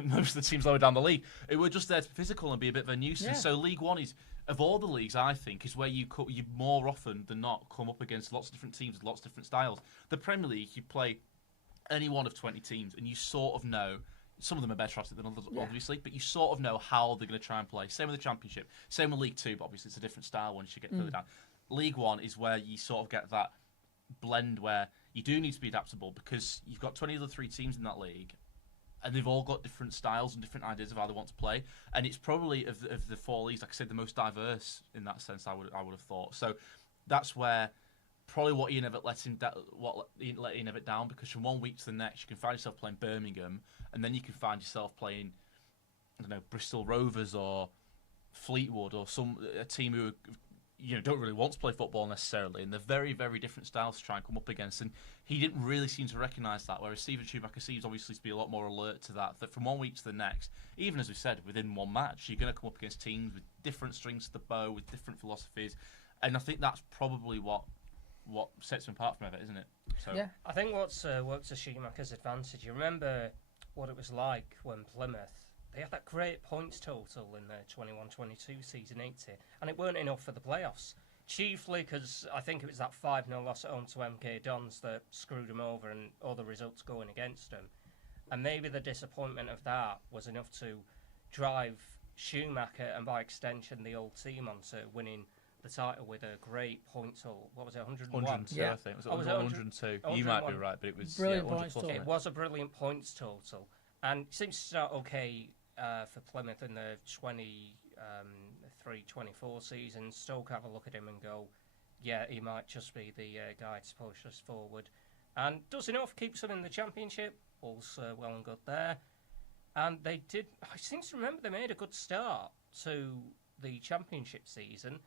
most of the teams lower down the league, who are just there to be physical and be a bit of a nuisance. Yeah. So League One is, of all the leagues, I think, is where you more often than not come up against lots of different teams with lots of different styles. The Premier League, you play any one of 20 teams, and you sort of know, some of them are better at it than others, obviously, but you sort of know how they're going to try and play. Same with the Championship, same with League Two, but obviously it's a different style once you get further down. League One is where you sort of get that blend where you do need to be adaptable because you've got 20 other three teams in that league, and they've all got different styles and different ideas of how they want to play. And it's probably of the four leagues, like I said, the most diverse in that sense. I would have thought. So that's where probably what Ian Evatt let Ian Evatt down, because from one week to the next you can find yourself playing Birmingham, and then you can find yourself playing, I don't know, Bristol Rovers or Fleetwood or a team who don't really want to play football necessarily, and they're very, very different styles to try and come up against. And he didn't really seem to recognise that, whereas Steven Schumacher seems obviously to be a lot more alert to that from one week to the next, even as we said, within one match, you're going to come up against teams with different strings to the bow, with different philosophies, and I think that's probably what sets him apart from Evatt, isn't it? So. Yeah. I think what's worked to Schumacher's advantage, you remember what it was like when Plymouth, they had that great points total in the 21-22 season 80, and it weren't enough for the playoffs. Chiefly because I think it was that 5-0 loss at home to MK Dons that screwed them over and all the results going against them. And maybe the disappointment of that was enough to drive Schumacher and by extension the old team onto winning the title with a great point total. What was it, 101? 102, I think. Was it 102? You might be right, but it was brilliant points total. It was a brilliant points total. And it seems to start okay for Plymouth in the 23-24 season. Stoke have a look at him and go, yeah, he might just be the guy to push us forward. And does enough, keeps them in the Championship. All's well and good there. And they did, I seem to remember they made a good start to the Championship season.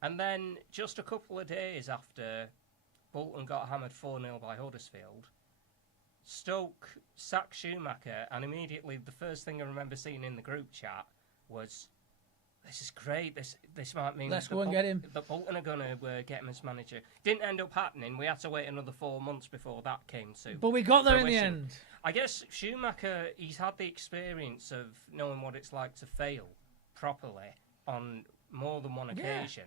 And then just a couple of days after Bolton got hammered 4-0 by Huddersfield, Stoke sacked Schumacher, and immediately the first thing I remember seeing in the group chat was, this is great, this might mean let's go and get him. That Bolton are going to get him as manager. Didn't end up happening. We had to wait another 4 months before that came to But we got there fruition. In the end. I guess Schumacher, he's had the experience of knowing what it's like to fail properly on more than one occasion.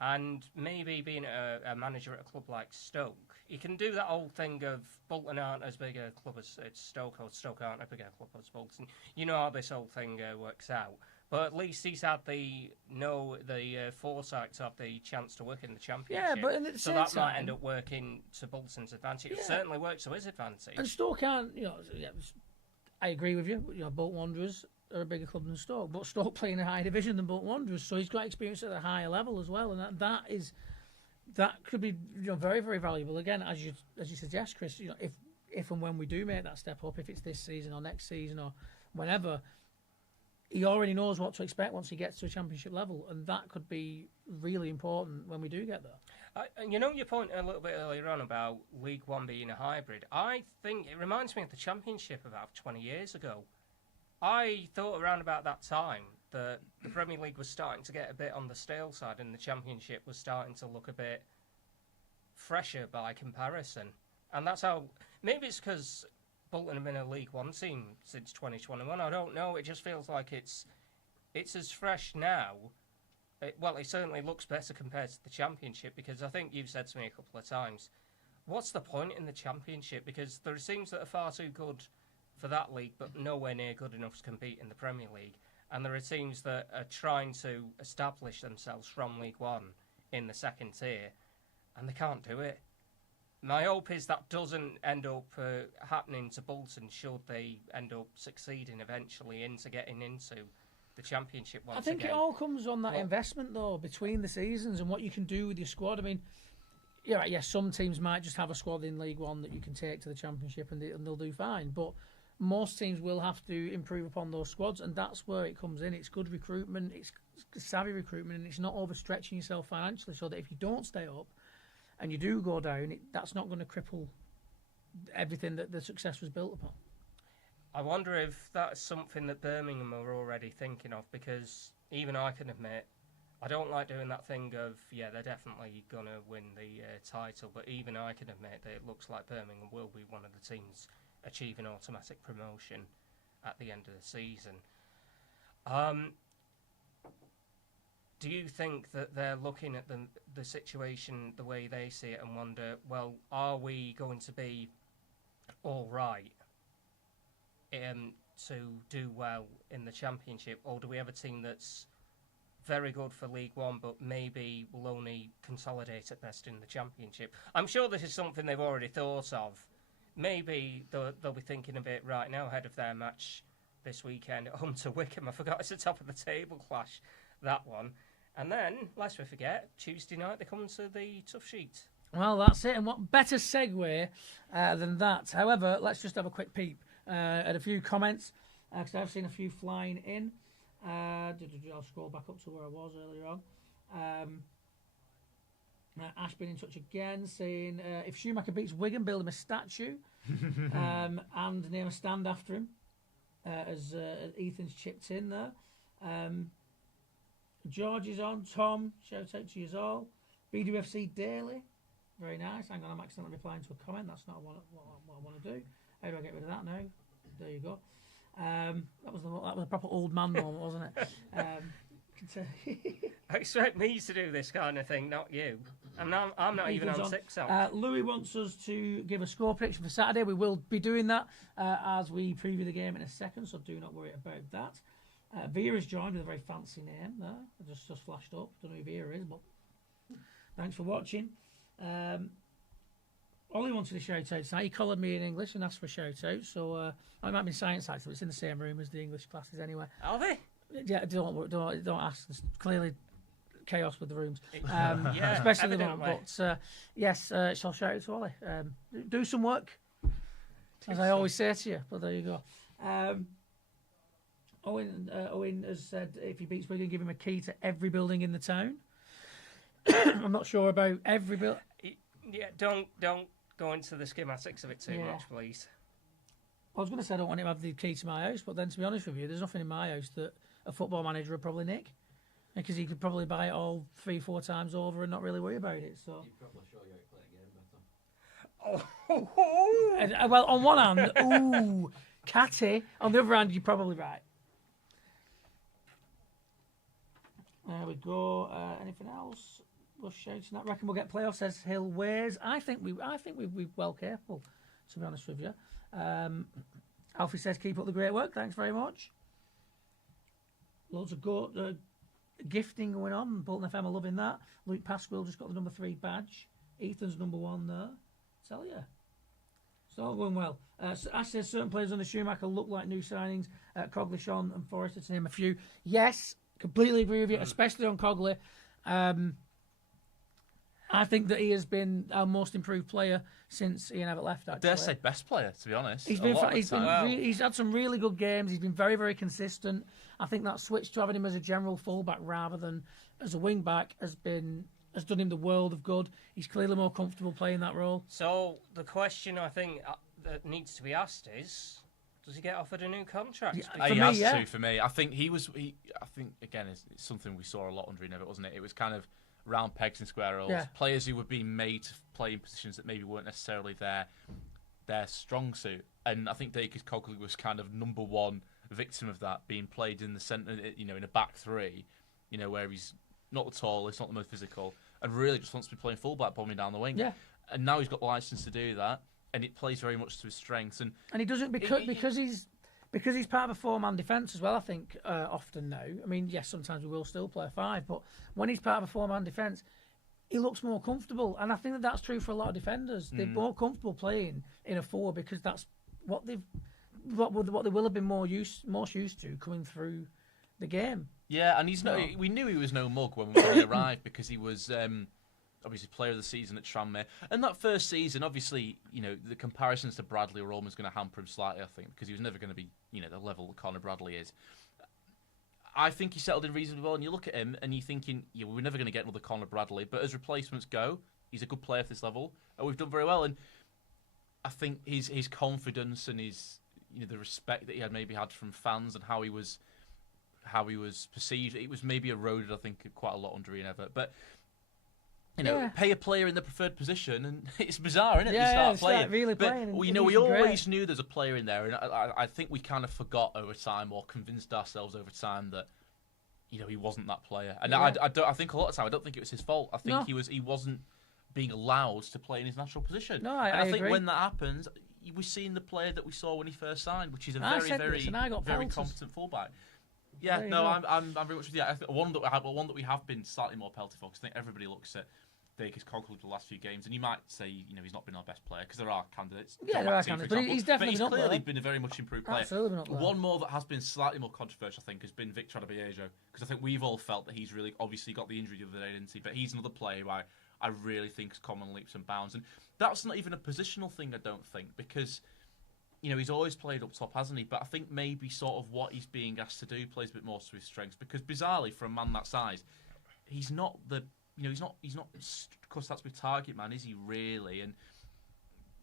And maybe being a manager at a club like Stoke, he can do that old thing of Bolton aren't as big a club as Stoke, or Stoke aren't a bigger club as Bolton. You know how this whole thing works out. But at least he's had the foresight to have the chance to work in the Championship. Yeah, but at the so same that time, might end up working to Bolton's advantage. It certainly works to his advantage. And Stoke aren't, I agree with you. Bolton Wanderers are a bigger club than Stoke, but Stoke play in a higher division than Bolton Wanderers, so he's got experience at a higher level as well, and that could be very, very valuable. Again, as you suggest, Chris, if and when we do make that step up, if it's this season or next season or whenever, he already knows what to expect once he gets to a Championship level, and that could be really important when we do get there. Your point a little bit earlier on about League One being a hybrid. I think it reminds me of the Championship about 20 years ago. I thought around about that time that the Premier League was starting to get a bit on the stale side and the Championship was starting to look a bit fresher by comparison. And that's how, maybe it's because Bolton have been a League One team since 2021. I don't know. It just feels like it's as fresh now. It certainly looks better compared to the Championship, because I think you've said to me a couple of times, what's the point in the Championship? Because there are teams that are far too good for that league, but nowhere near good enough to compete in the Premier League. And there are teams that are trying to establish themselves from League One in the second tier, and they can't do it. My hope is that doesn't end up happening to Bolton, should they end up succeeding eventually into getting into the Championship once again. I think it all comes on that investment, though, between the seasons and what you can do with your squad. I mean, some teams might just have a squad in League One that you can take to the Championship and they'll do fine. But most teams will have to improve upon those squads, and that's where it comes in. It's good recruitment, it's savvy recruitment, and it's not overstretching yourself financially, so that if you don't stay up and you do go down, that's not going to cripple everything that the success was built upon. I wonder if that's something that Birmingham are already thinking of, because even I can admit, I don't like doing that thing of, they're definitely going to win the title, but even I can admit that it looks like Birmingham will be one of the teams achieving automatic promotion at the end of the season. Do you think that they're looking at the situation the way they see it and wonder, well, are we going to be all right to do well in the Championship, or do we have a team that's very good for League One but maybe will only consolidate at best in the Championship? I'm sure this is something they've already thought of. Maybe they'll be thinking of it right now ahead of their match this weekend at home to Wickham. I forgot it's a top of the table clash, that one. And then, lest we forget, Tuesday night they come to the Tough Sheet. Well, that's it. And what better segue than that? However, let's just have a quick peep at a few comments, because I've seen a few flying in. I'll scroll back up to where I was earlier on. Ash been in touch again, saying if Schumacher beats Wigan, build him a statue and name a stand after him, as Ethan's chipped in there. George is on. Tom, shout out to you all. BWFC Daily, very nice. Hang on, I'm accidentally replying to a comment. That's not what I want to do. How do I get rid of that now? There you go. That was a proper old man moment, wasn't it? Expect me to do this kind of thing, not you. I'm not even on TikTok. Louis wants us to give a score prediction for Saturday. We will be doing that as we preview the game in a second, so do not worry about that. Vera's joined with a very fancy name there. It just flashed up. Don't know who Vera is, but thanks for watching. Ollie wanted a shout out tonight. He collared me in English and asked for a shout out. So I might be in science actually. It's in the same room as the English classes anyway. Are they? Yeah, don't ask. There's clearly chaos with the rooms. Yeah, especially the one. But yes, shall shout out to Ollie. Do some work, as I always say to you. But there you go. Owen has said if he beats Wigan, give him a key to every building in the town. I'm not sure about every building. Yeah, don't go into the schematics of it too much, please. I was going to say I don't want him to have the key to my house, but then to be honest with you, there's nothing in my house that a football manager would probably nick, because he could probably buy it all 3-4 times over and not really worry about it. So. He'd probably show you how to play a game better. And, well, on one hand, ooh, catty. On the other hand, you're probably right. There we go. Anything else? We're shouting that. Reckon we'll get playoffs, says Hill Ways. I think we're well capable, to be honest with you. Alfie says keep up the great work. Thanks very much. Loads of gifting going on. Bolton FM are loving that. Luke Pasquill just got the number 3 badge. Ethan's number 1 there. Tell you. It's all going well. Ash says certain players on the Schumacher look like new signings. Cogley, Sean and Forrester, to name a few. Yes, completely agree with you, especially on Cogley. I think that he has been our most improved player since Ian Abbott left, actually. Dare say best player, to be honest. He's had some really good games. He's been very, very consistent. I think that switch to having him as a general fullback rather than as a wing-back has done him the world of good. He's clearly more comfortable playing that role. So the question I think that needs to be asked is, does he get offered a new contract? He has to, for me. I think I think, again, it's something we saw a lot under Ian Abbott, wasn't it? It was kind of round pegs and square holes. Yeah. Players who were being made to play in positions that maybe weren't necessarily there. their strong suit. And I think Dacus Cogley was kind of number one victim of that, being played in the centre, in a back three, where he's not the tallest, not the most physical, and really just wants to be playing fullback, bombing down the wing. Yeah. And now he's got the licence to do that, and it plays very much to his strengths. And he doesn't because he's part of a 4-man defence as well. I think often now. I mean, yes, sometimes we will still play a 5, but when he's part of a 4-man defence, he looks more comfortable, and I think that's true for a lot of defenders. They're more comfortable playing in a 4 because that's what they will have been more used to coming through the game. Yeah, and we knew he was no mug when we arrived because he was obviously player of the season at Tranmere. And that first season, obviously, the comparisons to Bradley were almost going to hamper him slightly, I think, because he was never going to be, the level that Conor Bradley is. I think he settled in reasonably well, and you look at him and you're thinking, we're never going to get another Conor Bradley, but as replacements go, he's a good player at this level, and we've done very well. And I think his confidence and his the respect that he had maybe had from fans and how he was perceived, it was maybe eroded, I think, quite a lot under Ian Evatt. But pay a player in the preferred position, and it's bizarre, isn't it? Yeah, to start playing. Playing. We always knew there's a player in there, and I think we kind of forgot over time, or convinced ourselves over time that he wasn't that player. And I think a lot of time I don't think it was his fault. I think he wasn't being allowed to play in his natural position. No, I think agree. when that happens, we're seeing the player that we saw when he first signed, which is a very competent fullback. Yeah, I'm very much with you. I think one that we have been slightly more pelted for, because I think everybody looks at Dacus Cogley the last few games, and you might say he's not been our best player, because there are candidates. Yeah, there are candidates, but he's definitely clearly been a very much improved player. Absolutely not there. One more that has been slightly more controversial, I think, has been Victor Adebiejo, because I think we've all felt that he's really obviously got the injury the other day, didn't he? But he's another player who I really think has come on leaps and bounds, and that's not even a positional thing, I don't think, because he's always played up top, hasn't he? But I think maybe sort of what he's being asked to do plays a bit more to his strengths, because bizarrely, for a man that size, he's not the he's not because that's my target man, is he really? And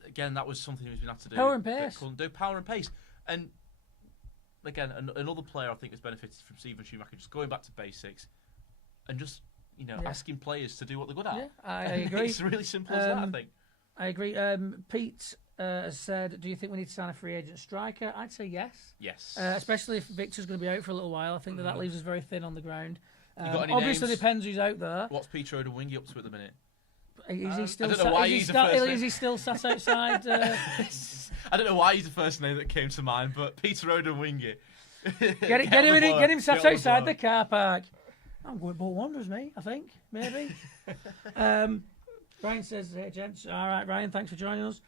again, that was something he's been asked to do. Power and pace. Power and pace. And again, another player I think has benefited from Steven Schumacher just going back to basics and just asking players to do what they're good at. Yeah, I agree. It's really simple as that, I think. I agree. Pete has said, do you think we need to sign a free agent striker? I'd say yes. Yes. Especially if Victor's going to be out for a little while. I think that leaves us very thin on the ground. Obviously, names? Depends who's out there. What's Peter Odewingie up to at the minute? Is he still? I don't know why he's the first name. Is he still sat outside? I don't know why he's the first name that came to mind, but Peter Odewingie. Get him sat outside the car park. I'm going Bolton Wanderers, mate. I think maybe. Ryan says, "Hey gents, all right, Ryan, thanks for joining us."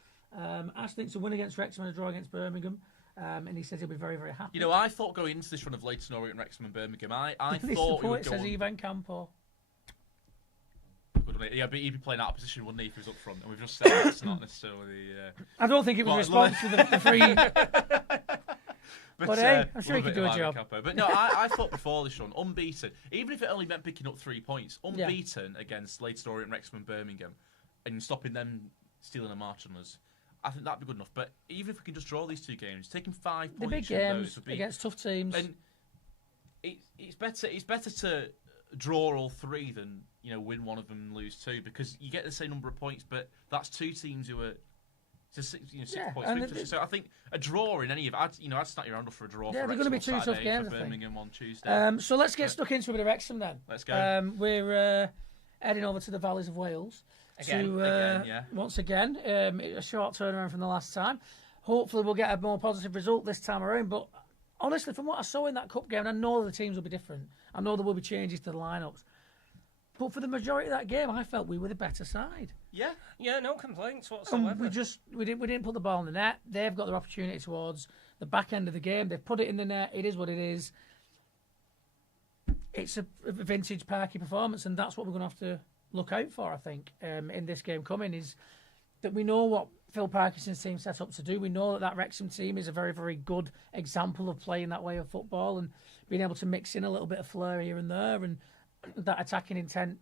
Ash thinks a win against Wrexham and a draw against Birmingham. And he says he'll be very, very happy. I thought going into this run of Leyton Orient, Wrexham and Birmingham, I thought we would go says Ivan Campo. Yeah, but he'd be playing out of position, wouldn't he, if he was up front? And we've just said that's not necessarily... I don't think it was a response to the free... But hey, I'm sure he could do a job. But no, I thought before this run, unbeaten, even if it only meant picking up 3 points, unbeaten against Leyton Orient, Wrexham and Birmingham, and stopping them stealing a march on us, I think that'd be good enough. But even if we can just draw these 2 games, taking 5 points the big games against tough teams, and it's better to draw all 3 than win one of them and lose 2, because you get the same number of points, but that's 2 teams who are 6 points. So I think a draw in any of I'd snap your hand off for a draw. Yeah, for they're going to be 2 Saturday, tough games. For Birmingham on Tuesday. So let's get stuck into a bit of Wrexham then. Let's go. We're heading over to the Valleys of Wales. Once again, a short turnaround from the last time. Hopefully we'll get a more positive result this time around, but honestly, from what I saw in that cup game, I know the teams will be different. I know there will be changes to the lineups, but for the majority of that game, I felt we were the better side. Yeah, no complaints whatsoever. We didn't put the ball in the net. They've got their opportunity towards the back end of the game. They've put it in the net. It is what it is. It's a vintage Parky performance, and that's what we're going to have to look out for, I think, in this game coming, is that we know what Phil Parkinson's team set up to do. We know that Wrexham team is a very, very good example of playing that way of football and being able to mix in a little bit of flair here and there, and that attacking intent.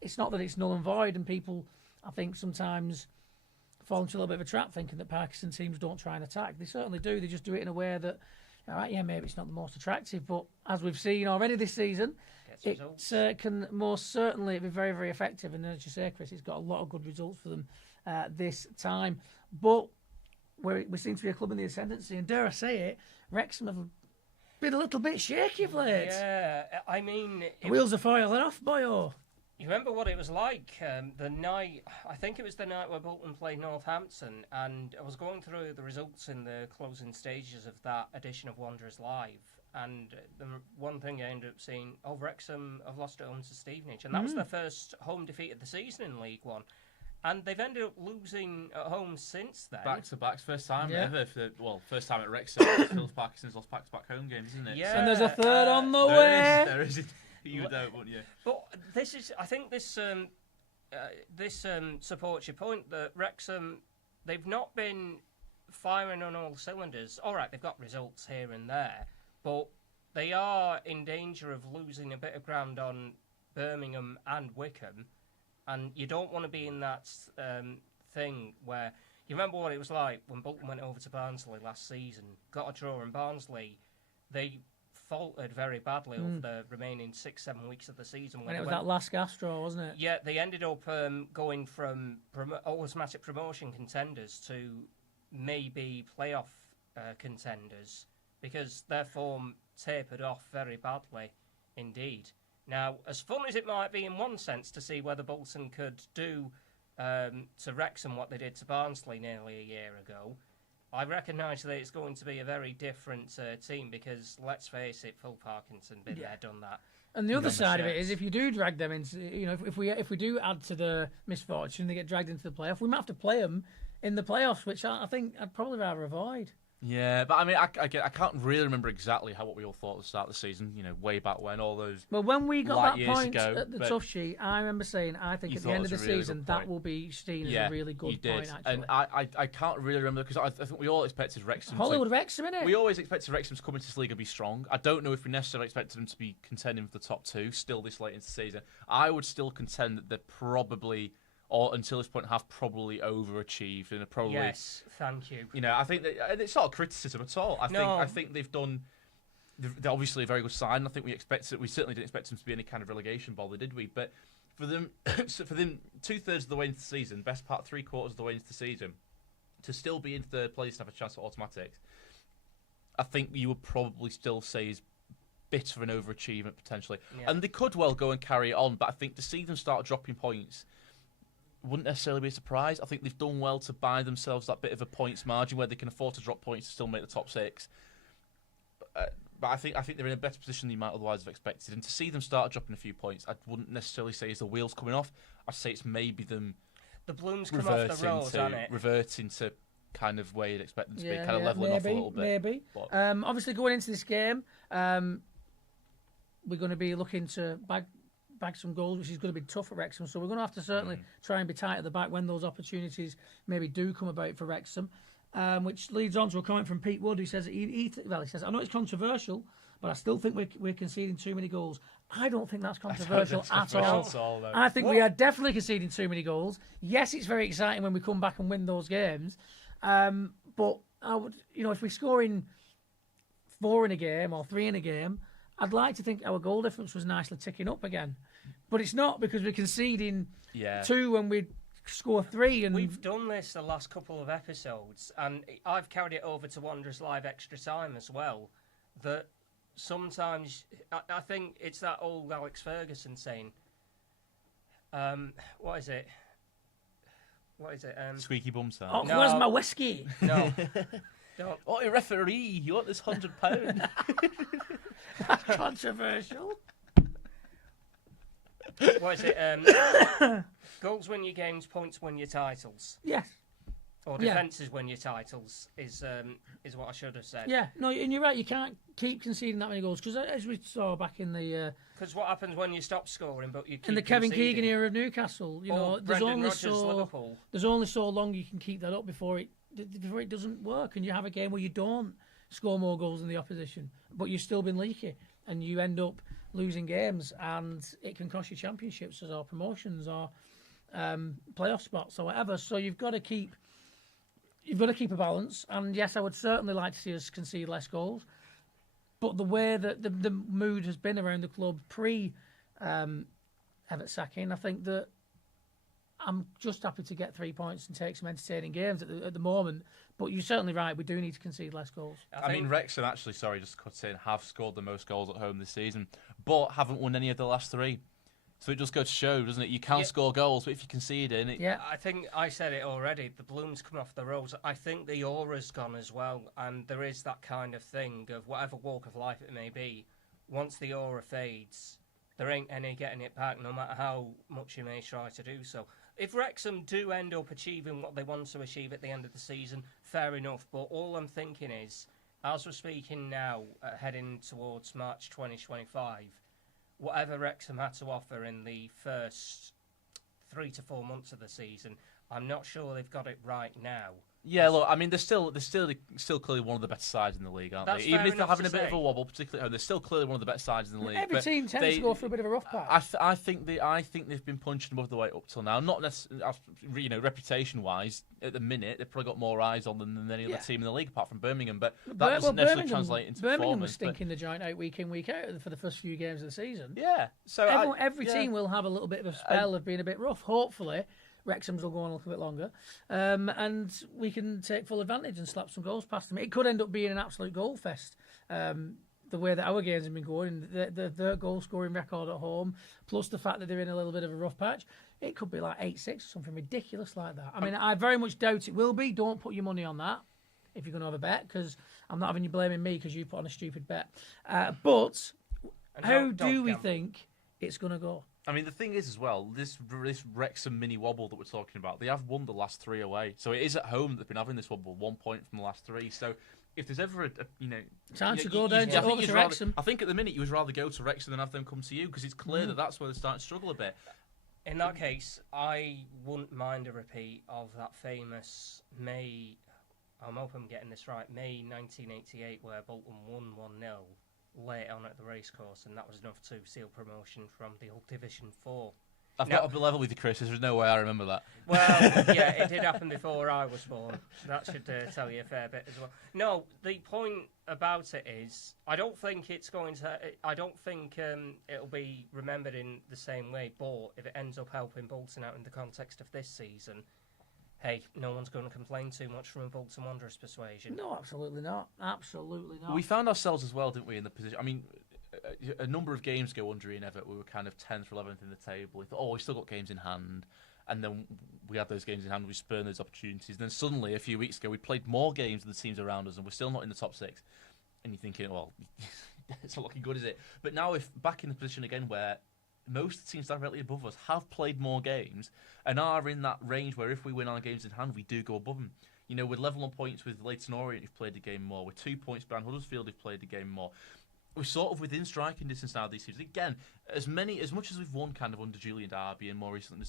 It's not that it's null and void, and people, I think, sometimes fall into a little bit of a trap thinking that Parkinson teams don't try and attack. They certainly do. They just do it in a way that, all right, yeah, maybe it's not the most attractive, but as we've seen already this season, it can most certainly be very, very effective. And as you say, Chris, it's got a lot of good results for them this time. But we seem to be a club in the ascendancy, and dare I say it, Wrexham have been a little bit shaky of late. Yeah, I mean... The wheels are falling off, boyo. You remember what it was like the night, I think it was the night where Bolton played Northampton, and I was going through the results in the closing stages of that edition of Wanderers Live, and the one thing I ended up seeing, Wrexham have lost at home to Stevenage, and that was their first home defeat of the season in League One. And they've ended up losing at home since then. Back-to-backs, first time ever. First time at Wrexham. Phil Parkinson's lost back-to-back home games, isn't it? Yeah. And there's a third on the way. There is. You don't, wouldn't you? But this is, I think this supports your point that Wrexham, they've not been firing on all cylinders. All right, they've got results here and there, but they are in danger of losing a bit of ground on Birmingham and Wickham, and you don't want to be in that thing where you remember what it was like when Bolton went over to Barnsley last season, got a draw in Barnsley. They faltered very badly over the remaining 6-7 weeks of the season. When it was that last gas straw, wasn't it? Yeah, they ended up going from automatic promotion contenders to maybe playoff contenders because their form tapered off very badly indeed. Now, as fun as it might be in one sense to see whether Bolton could do to Wrexham what they did to Barnsley nearly a year ago, I recognise that it's going to be a very different team because, let's face it, Phil Parkinson, been there, done that. And the other side of it is, if you do drag them into, if we do add to the misfortune, they get dragged into the playoff, we might have to play them in the playoffs, which I think I'd probably rather avoid. Yeah, but I mean, I can't really remember exactly what we all thought at the start of the season, way back when, all those Well, when we got that point ago, at the tough sheet, I remember saying, I think at the end of the season, that will be seen as a really good point, actually. And I can't really remember, because I think we all expected Wrexham Wrexham, innit? We always expected Wrexham to come into this league and be strong. I don't know if we necessarily expected them to be contending for the top two, still this late into the season. I would still contend that they're probably... or until this point have probably overachieved and are probably... Yes, thank you. I think that, and it's not a criticism at all. I think they've done... They're obviously a very good sign. I think we certainly didn't expect them to be any kind of relegation bother, did we? But for them, 2/3 of the way into the season, best part 3/4 of the way into the season, to still be in third place and have a chance at automatics, I think you would probably still say is bit of an overachievement potentially. Yeah. And they could well go and carry it on, but I think to see them start dropping points wouldn't necessarily be a surprise. I think they've done well to buy themselves that bit of a points margin where they can afford to drop points to still make the top six. But I think they're in a better position than you might otherwise have expected. And to see them start dropping a few points, I wouldn't necessarily say it's the wheels coming off. I'd say it's maybe them the blooms come off the rose, aren't it? Reverting to kind of where you'd expect them to be, kind of levelling off a little bit. Maybe. Obviously, going into this game, we're going to be looking to bag some goals, which is going to be tough for Wrexham. So we're going to have to certainly try and be tight at the back when those opportunities maybe do come about for Wrexham. Which leads on to a comment from Pete Wood, who says, he says, I know it's controversial, but I still think we're conceding too many goals. I don't think that's controversial at all. I think we are definitely conceding too many goals. Yes, it's very exciting when we come back and win those games. But I would, if we score in 4 in a game or 3 in a game, I'd like to think our goal difference was nicely ticking up again. But it's not, because we're conceding 2 when we score 3. And we've done this the last couple of episodes, and I've carried it over to Wanderers Live Extra Time as well, that sometimes I think it's that old Alex Ferguson saying, what is it? Squeaky bum sound. Oh, no. Where's my whiskey? No. Don't. Oh, you referee, you want this £100? That's controversial. What is it? Goals win your games, points win your titles. Yes. Or defences win your titles is what I should have said. Yeah, no, and you're right. You can't keep conceding that many goals, because as we saw back in the... Because what happens when you stop scoring, but you keep in the Kevin conceding? Keegan era of Newcastle, there's only so long you can keep that up before it doesn't work, and you have a game where you don't score more goals than the opposition, but you've still been leaky, and you end up losing games, and it can cost you championships or promotions or playoff spots or whatever. So you've got to keep a balance. And yes, I would certainly like to see us concede less goals. But the way that the mood has been around the club pre Everett sacking, I think that I'm just happy to get 3 points and take some entertaining games at the moment. But you're certainly right. We do need to concede less goals. I mean, Wrexham actually, sorry, just to cut in, have scored the most goals at home this season, but haven't won any of the last 3. So it just goes to show, doesn't it? You can score goals, but if you concede in it... Yeah, I think I said it already. The bloom's come off the rose. I think the aura's gone as well, and there is that kind of thing of whatever walk of life it may be. Once the aura fades, there ain't any getting it back, no matter how much you may try to do so. If Wrexham do end up achieving what they want to achieve at the end of the season, fair enough. But all I'm thinking is, as we're speaking now, heading towards March 2025, whatever Wrexham had to offer in the first 3 to 4 months of the season, I'm not sure they've got it right now. Yeah, look, I mean, they're still clearly one of the better sides in the league, aren't they? Even if they're having a bit of a wobble, particularly at home, they're still clearly one of the better sides in the league. Every team tends to go through a bit of a rough patch. I think they've been punching above the weight up till now. Not necessarily, reputation-wise, at the minute they've probably got more eyes on them than any other team in the league apart from Birmingham. But that doesn't necessarily translate into Birmingham was performance. stinking the joint out week in, week out for the first few games of the season. Yeah, so every team will have a little bit of a spell of being a bit rough. Hopefully, Wrexham's will go on a little bit longer, and we can take full advantage and slap some goals past them. It could end up being an absolute goal fest. The way that our games have been going, their goal scoring record at home, plus the fact that they're in a little bit of a rough patch, it could be like 8-6 or something ridiculous like that. I mean, I very much doubt it will be. Don't put your money on that if you're going to have a bet, because I'm not having you blaming me because you put on a stupid bet. But how do we think it's going to go? I mean, the thing is as well, this Wrexham mini wobble that we're talking about, they have won the last 3 away. So it is at home that they've been having this wobble, 1 point from the last 3. So if there's ever time to go down to Wrexham. I think at the minute you would rather go to Wrexham than have them come to you, because it's clear that that's where they're starting to struggle a bit. In that case, I wouldn't mind a repeat of that famous May, I'm hoping I'm getting this right, May 1988, where Bolton won 1-0. Late on at the racecourse, and that was enough to seal promotion from the old Division 4. I've got to be level with you, Chris. There's no way I remember that. Well, yeah, it did happen before I was born. That should tell you a fair bit as well. No, the point about it is, I don't think it's going to. I don't think it'll be remembered in the same way. But if it ends up helping Bolton out in the context of this season, hey, no one's going to complain too much from a Bolton Wanderers persuasion. No, absolutely not. Absolutely not. We found ourselves as well, didn't we, in the position... I mean, a number of games ago under Ian Evatt, we were kind of 10th or 11th in the table. We thought, we've still got games in hand. And then we had those games in hand, we spurned those opportunities. And then suddenly, a few weeks ago, we played more games than the teams around us, and we're still not in the top 6. And you're thinking, well, it's not looking good, is it? But now, if back in the position again where most teams directly above us have played more games and are in that range where if we win our games in hand, we do go above them. You know, we're level on points with Leyton Orient, who've played the game more. We're 2 points behind Huddersfield, who've played the game more. We're sort of within striking distance now these seasons. Again, as much as we've won kind of under Julian Darby and more recently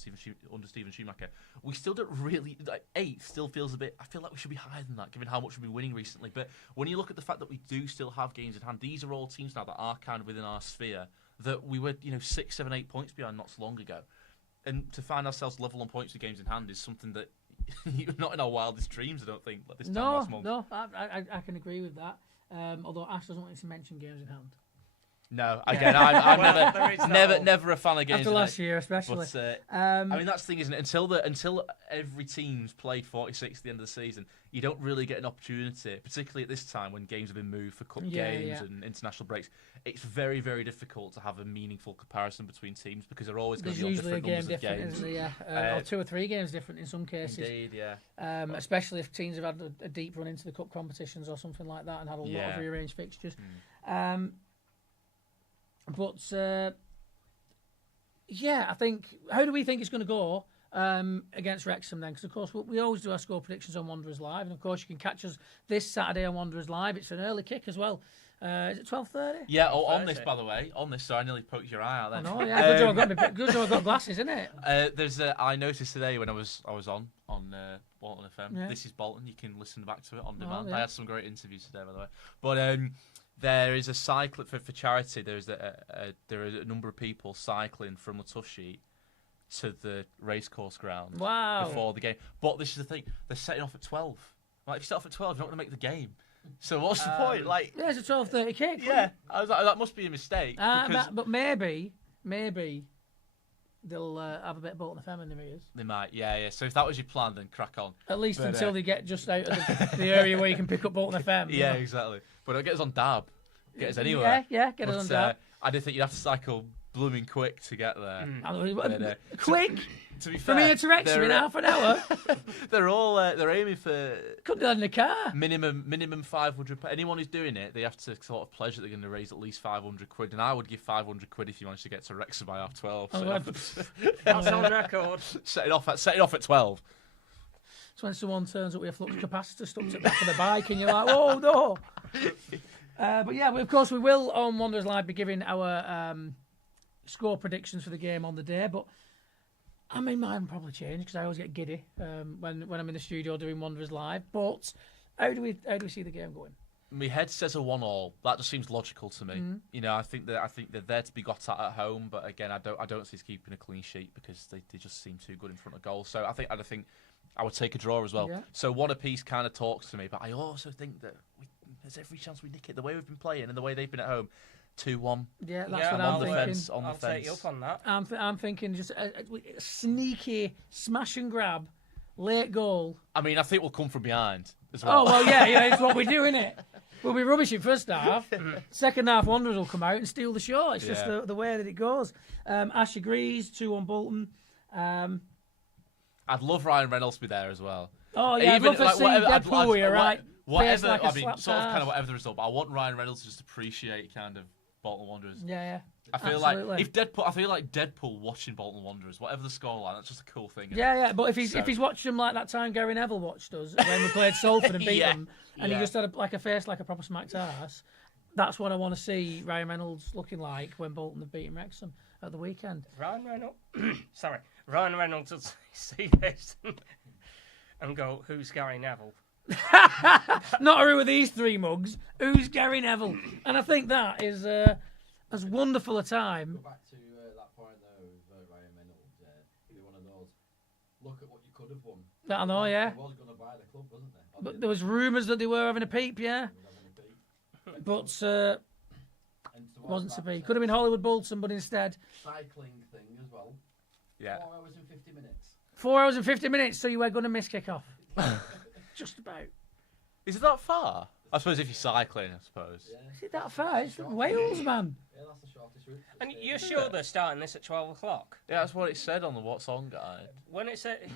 under Stephen Schumacher, we still don't really... 8th still feels a bit... I feel like we should be higher than that, given how much we've been winning recently. But when you look at the fact that we do still have games in hand, these are all teams now that are kind of within our sphere, that we were, 6, 7, 8 points behind not so long ago. And to find ourselves level on points with games in hand is something that not in our wildest dreams, I don't think, like this time last month. No, I can agree with that. Although Ash doesn't want to mention games in hand. No, again, I'm never a fan of games after last year, especially. But, I mean, that's the thing, isn't it? Until every team's played 46 at the end of the season, you don't really get an opportunity, particularly at this time when games have been moved for cup games and international breaks. It's very, very difficult to have a meaningful comparison between teams because they're always going to be on different numbers of games. Isn't there? Yeah. Or 2 or 3 games different in some cases. Indeed, yeah. Especially if teams have had a deep run into the cup competitions or something like that and had a lot of rearranged fixtures. But I think, how do we think it's going to go against Wrexham then? Because, of course, we always do our score predictions on Wanderers Live. And, of course, you can catch us this Saturday on Wanderers Live. It's an early kick as well. Is it 12:30? Yeah, on this, by the way. On this, so I nearly poked your eye out then. Oh, yeah. Good job I've got glasses, isn't it? I noticed today when I was on Bolton FM. This is Bolton. You can listen back to it on demand. I had some great interviews today, by the way. But there is a cycle for charity. There are a number of people cycling from Latouche to the racecourse ground before the game. But this is the thing: they're setting off at 12. Like, if you set off at 12, you're not going to make the game. So what's the point? Like, there's a 12:30 kick. Yeah, I was like, that must be a mistake. But maybe they'll have a bit of Bolton FM in their ears. They might, yeah. So if that was your plan, then crack on. At least But, until they get just out of the area where you can pick up Bolton FM. Yeah, exactly. But it'll get us on DAB. Get us anywhere. Yeah, get us on DAB. I didn't think you'd have to cycle blooming quick to get there. Quick? To be From fair, here to Wrexham in half an hour? they're aiming for Could do that in a car. minimum 500. Anyone who's doing it, they have to sort of pledge that they're going to raise at least 500 quid, and I would give 500 quid if you managed to get to Wrexham by 12:30. So That's on record. set it off at 12. It's when someone turns up with a flux capacitor stuck to the back of the bike, and you're like, "Whoa, no!" But yeah, of course, we will on Wanderers Live be giving our score predictions for the game on the day. But I mean, mine probably change because I always get giddy when I'm in the studio doing Wanderers Live. But how do we see the game going? My head says a 1-1. That just seems logical to me. Mm-hmm. You know, I think they're there to be got at home, but again, I don't see us keeping a clean sheet because they just seem too good in front of goal. So I think I would take a draw as well. Yeah. So 1 apiece kind of talks to me, but I also think that there's every chance we nick it the way we've been playing and the way they've been at home. 2-1. Yeah, that's what I'm thinking. I'll take you up on that. I'm thinking just a sneaky smash and grab, late goal. I mean, I think we'll come from behind as well. Oh, well, yeah, it's what we do, innit? We'll be rubbish in first half. Second half, Wanderers will come out and steal the show. It's just the way that it goes. Ash agrees, 2-1 Bolton. I'd love Ryan Reynolds to be there as well. Oh, yeah, I'd love to see Deadpool here, right? Whatever, like kind of whatever the result, but I want Ryan Reynolds to just appreciate kind of Bolton Wanderers. Yeah. I feel like Deadpool watching Bolton Wanderers, whatever the scoreline, that's just a cool thing. Yeah. But if he's watched them like that time Gary Neville watched us when we played Salford and beat them, and he just had a face like a proper smacked ass, that's what I want to see Ryan Reynolds looking like when Bolton have beaten Wrexham at the weekend. Ryan Reynolds will see this and go, "Who's Gary Neville?" Not who are these three mugs? Who's Gary Neville? And I think that is as wonderful a time. Go back to that point though with Ryan Reynolds. He'd be one of those. Look at what you could have won. I know, yeah. He was going to buy the club, wasn't there? But there was rumours that they were having a peep, yeah. But wasn't to be. Could have been Hollywood Bolton, but instead cycling thing as well. Yeah. 4 hours and 50 minutes. 4 hours and 50 minutes. So you were going to miss kick-off. Just about. Is it that far? I suppose if you're cycling, I suppose. Yeah. Is it that far? It's Wales, man. Yeah, that's the shortest route. And you're sure they're starting this at 12 o'clock? Yeah, that's what it said on the What's On guide. When it said,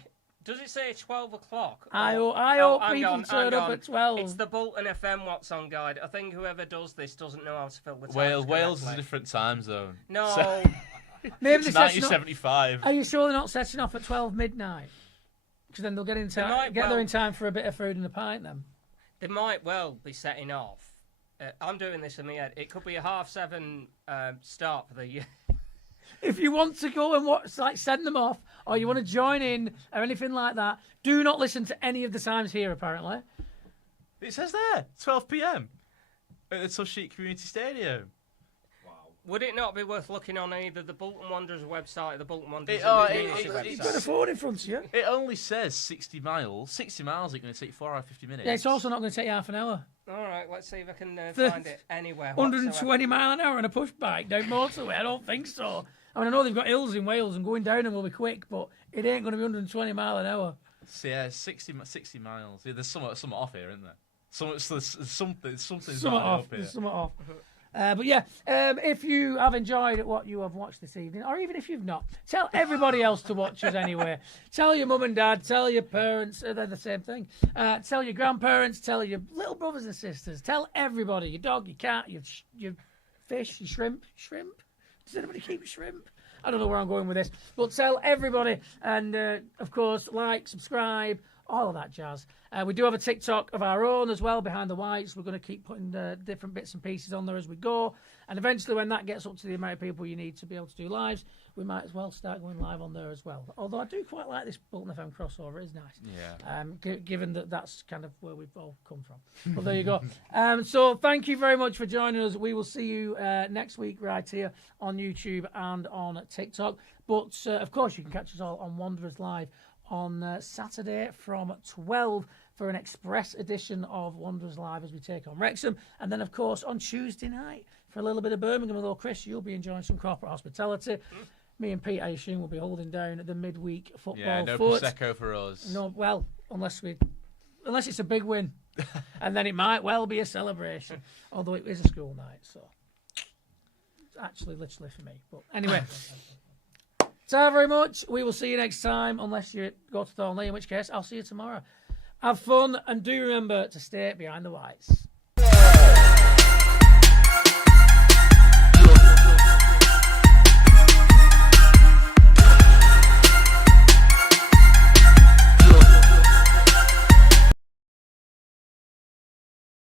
does it say 12 o'clock? I hope people turn up at 12. It's the Bolton FM What's On guide. I think whoever does this doesn't know how to fill the time. Wales is a different time zone. No. So, Maybe it's 1975. Are you sure they're not setting off at 12 midnight? Because then they'll get there in time for a bit of food and a pint then. They might well be setting off. I'm doing this in my head. It could be a 7:30 start for the year. If you want to go and watch, send them off, or you want to join in, or anything like that, do not listen to any of the times here, apparently. It says there, 12 p.m. at the Tushik Community Stadium. Would it not be worth looking on either the Bolton Wanderers website or the Bolton Wanderers website? You've got a phone in front of you. It only says 60 miles. 60 miles is going to take 4 hours 50 minutes. Yeah, it's also not going to take you half an hour. All right, let's see if I can find it anywhere. 120 mile an hour on a push bike down motorway? I don't think so. I mean, I know they've got hills in Wales and going down them will be quick, but it ain't going to be 120 mile an hour. So yeah, 60 miles. Yeah, there's something off here, isn't there? Something's off. Here. There's something off. But yeah, if you have enjoyed what you have watched this evening, or even if you've not, tell everybody else to watch us anyway. Tell your mum and dad, tell your parents, they're the same thing. Tell your grandparents, tell your little brothers and sisters, tell everybody, your dog, your cat, your fish, your shrimp. Does anybody keep shrimp? I don't know where I'm going with this, but tell everybody, and of course, like, subscribe, all of that jazz. We do have a TikTok of our own as well, Behind the Whites. We're going to keep putting different bits and pieces on there as we go. And eventually, when that gets up to the amount of people you need to be able to do lives, we might as well start going live on there as well. Although I do quite like this Bolton FM crossover. It is nice. Yeah. Given that that's kind of where we've all come from. Well, there you go. So thank you very much for joining us. We will see you next week right here on YouTube and on TikTok. But, of course, you can catch us all on Wanderers Live on Saturday from 12 for an express edition of Wanderers Live as we take on Wrexham. And then, of course, on Tuesday night for a little bit of Birmingham. Although, Chris, you'll be enjoying some corporate hospitality. Me and Pete, I assume, will be holding down the midweek football. Yeah, no foot. Prosecco for us. No, well, unless it's a big win, and then it might well be a celebration. Although it is a school night, so it's actually literally for me. But anyway, thank you very much. We will see you next time, unless you go to Thornley, in which case I'll see you tomorrow. Have fun, and do remember to stay behind the whites.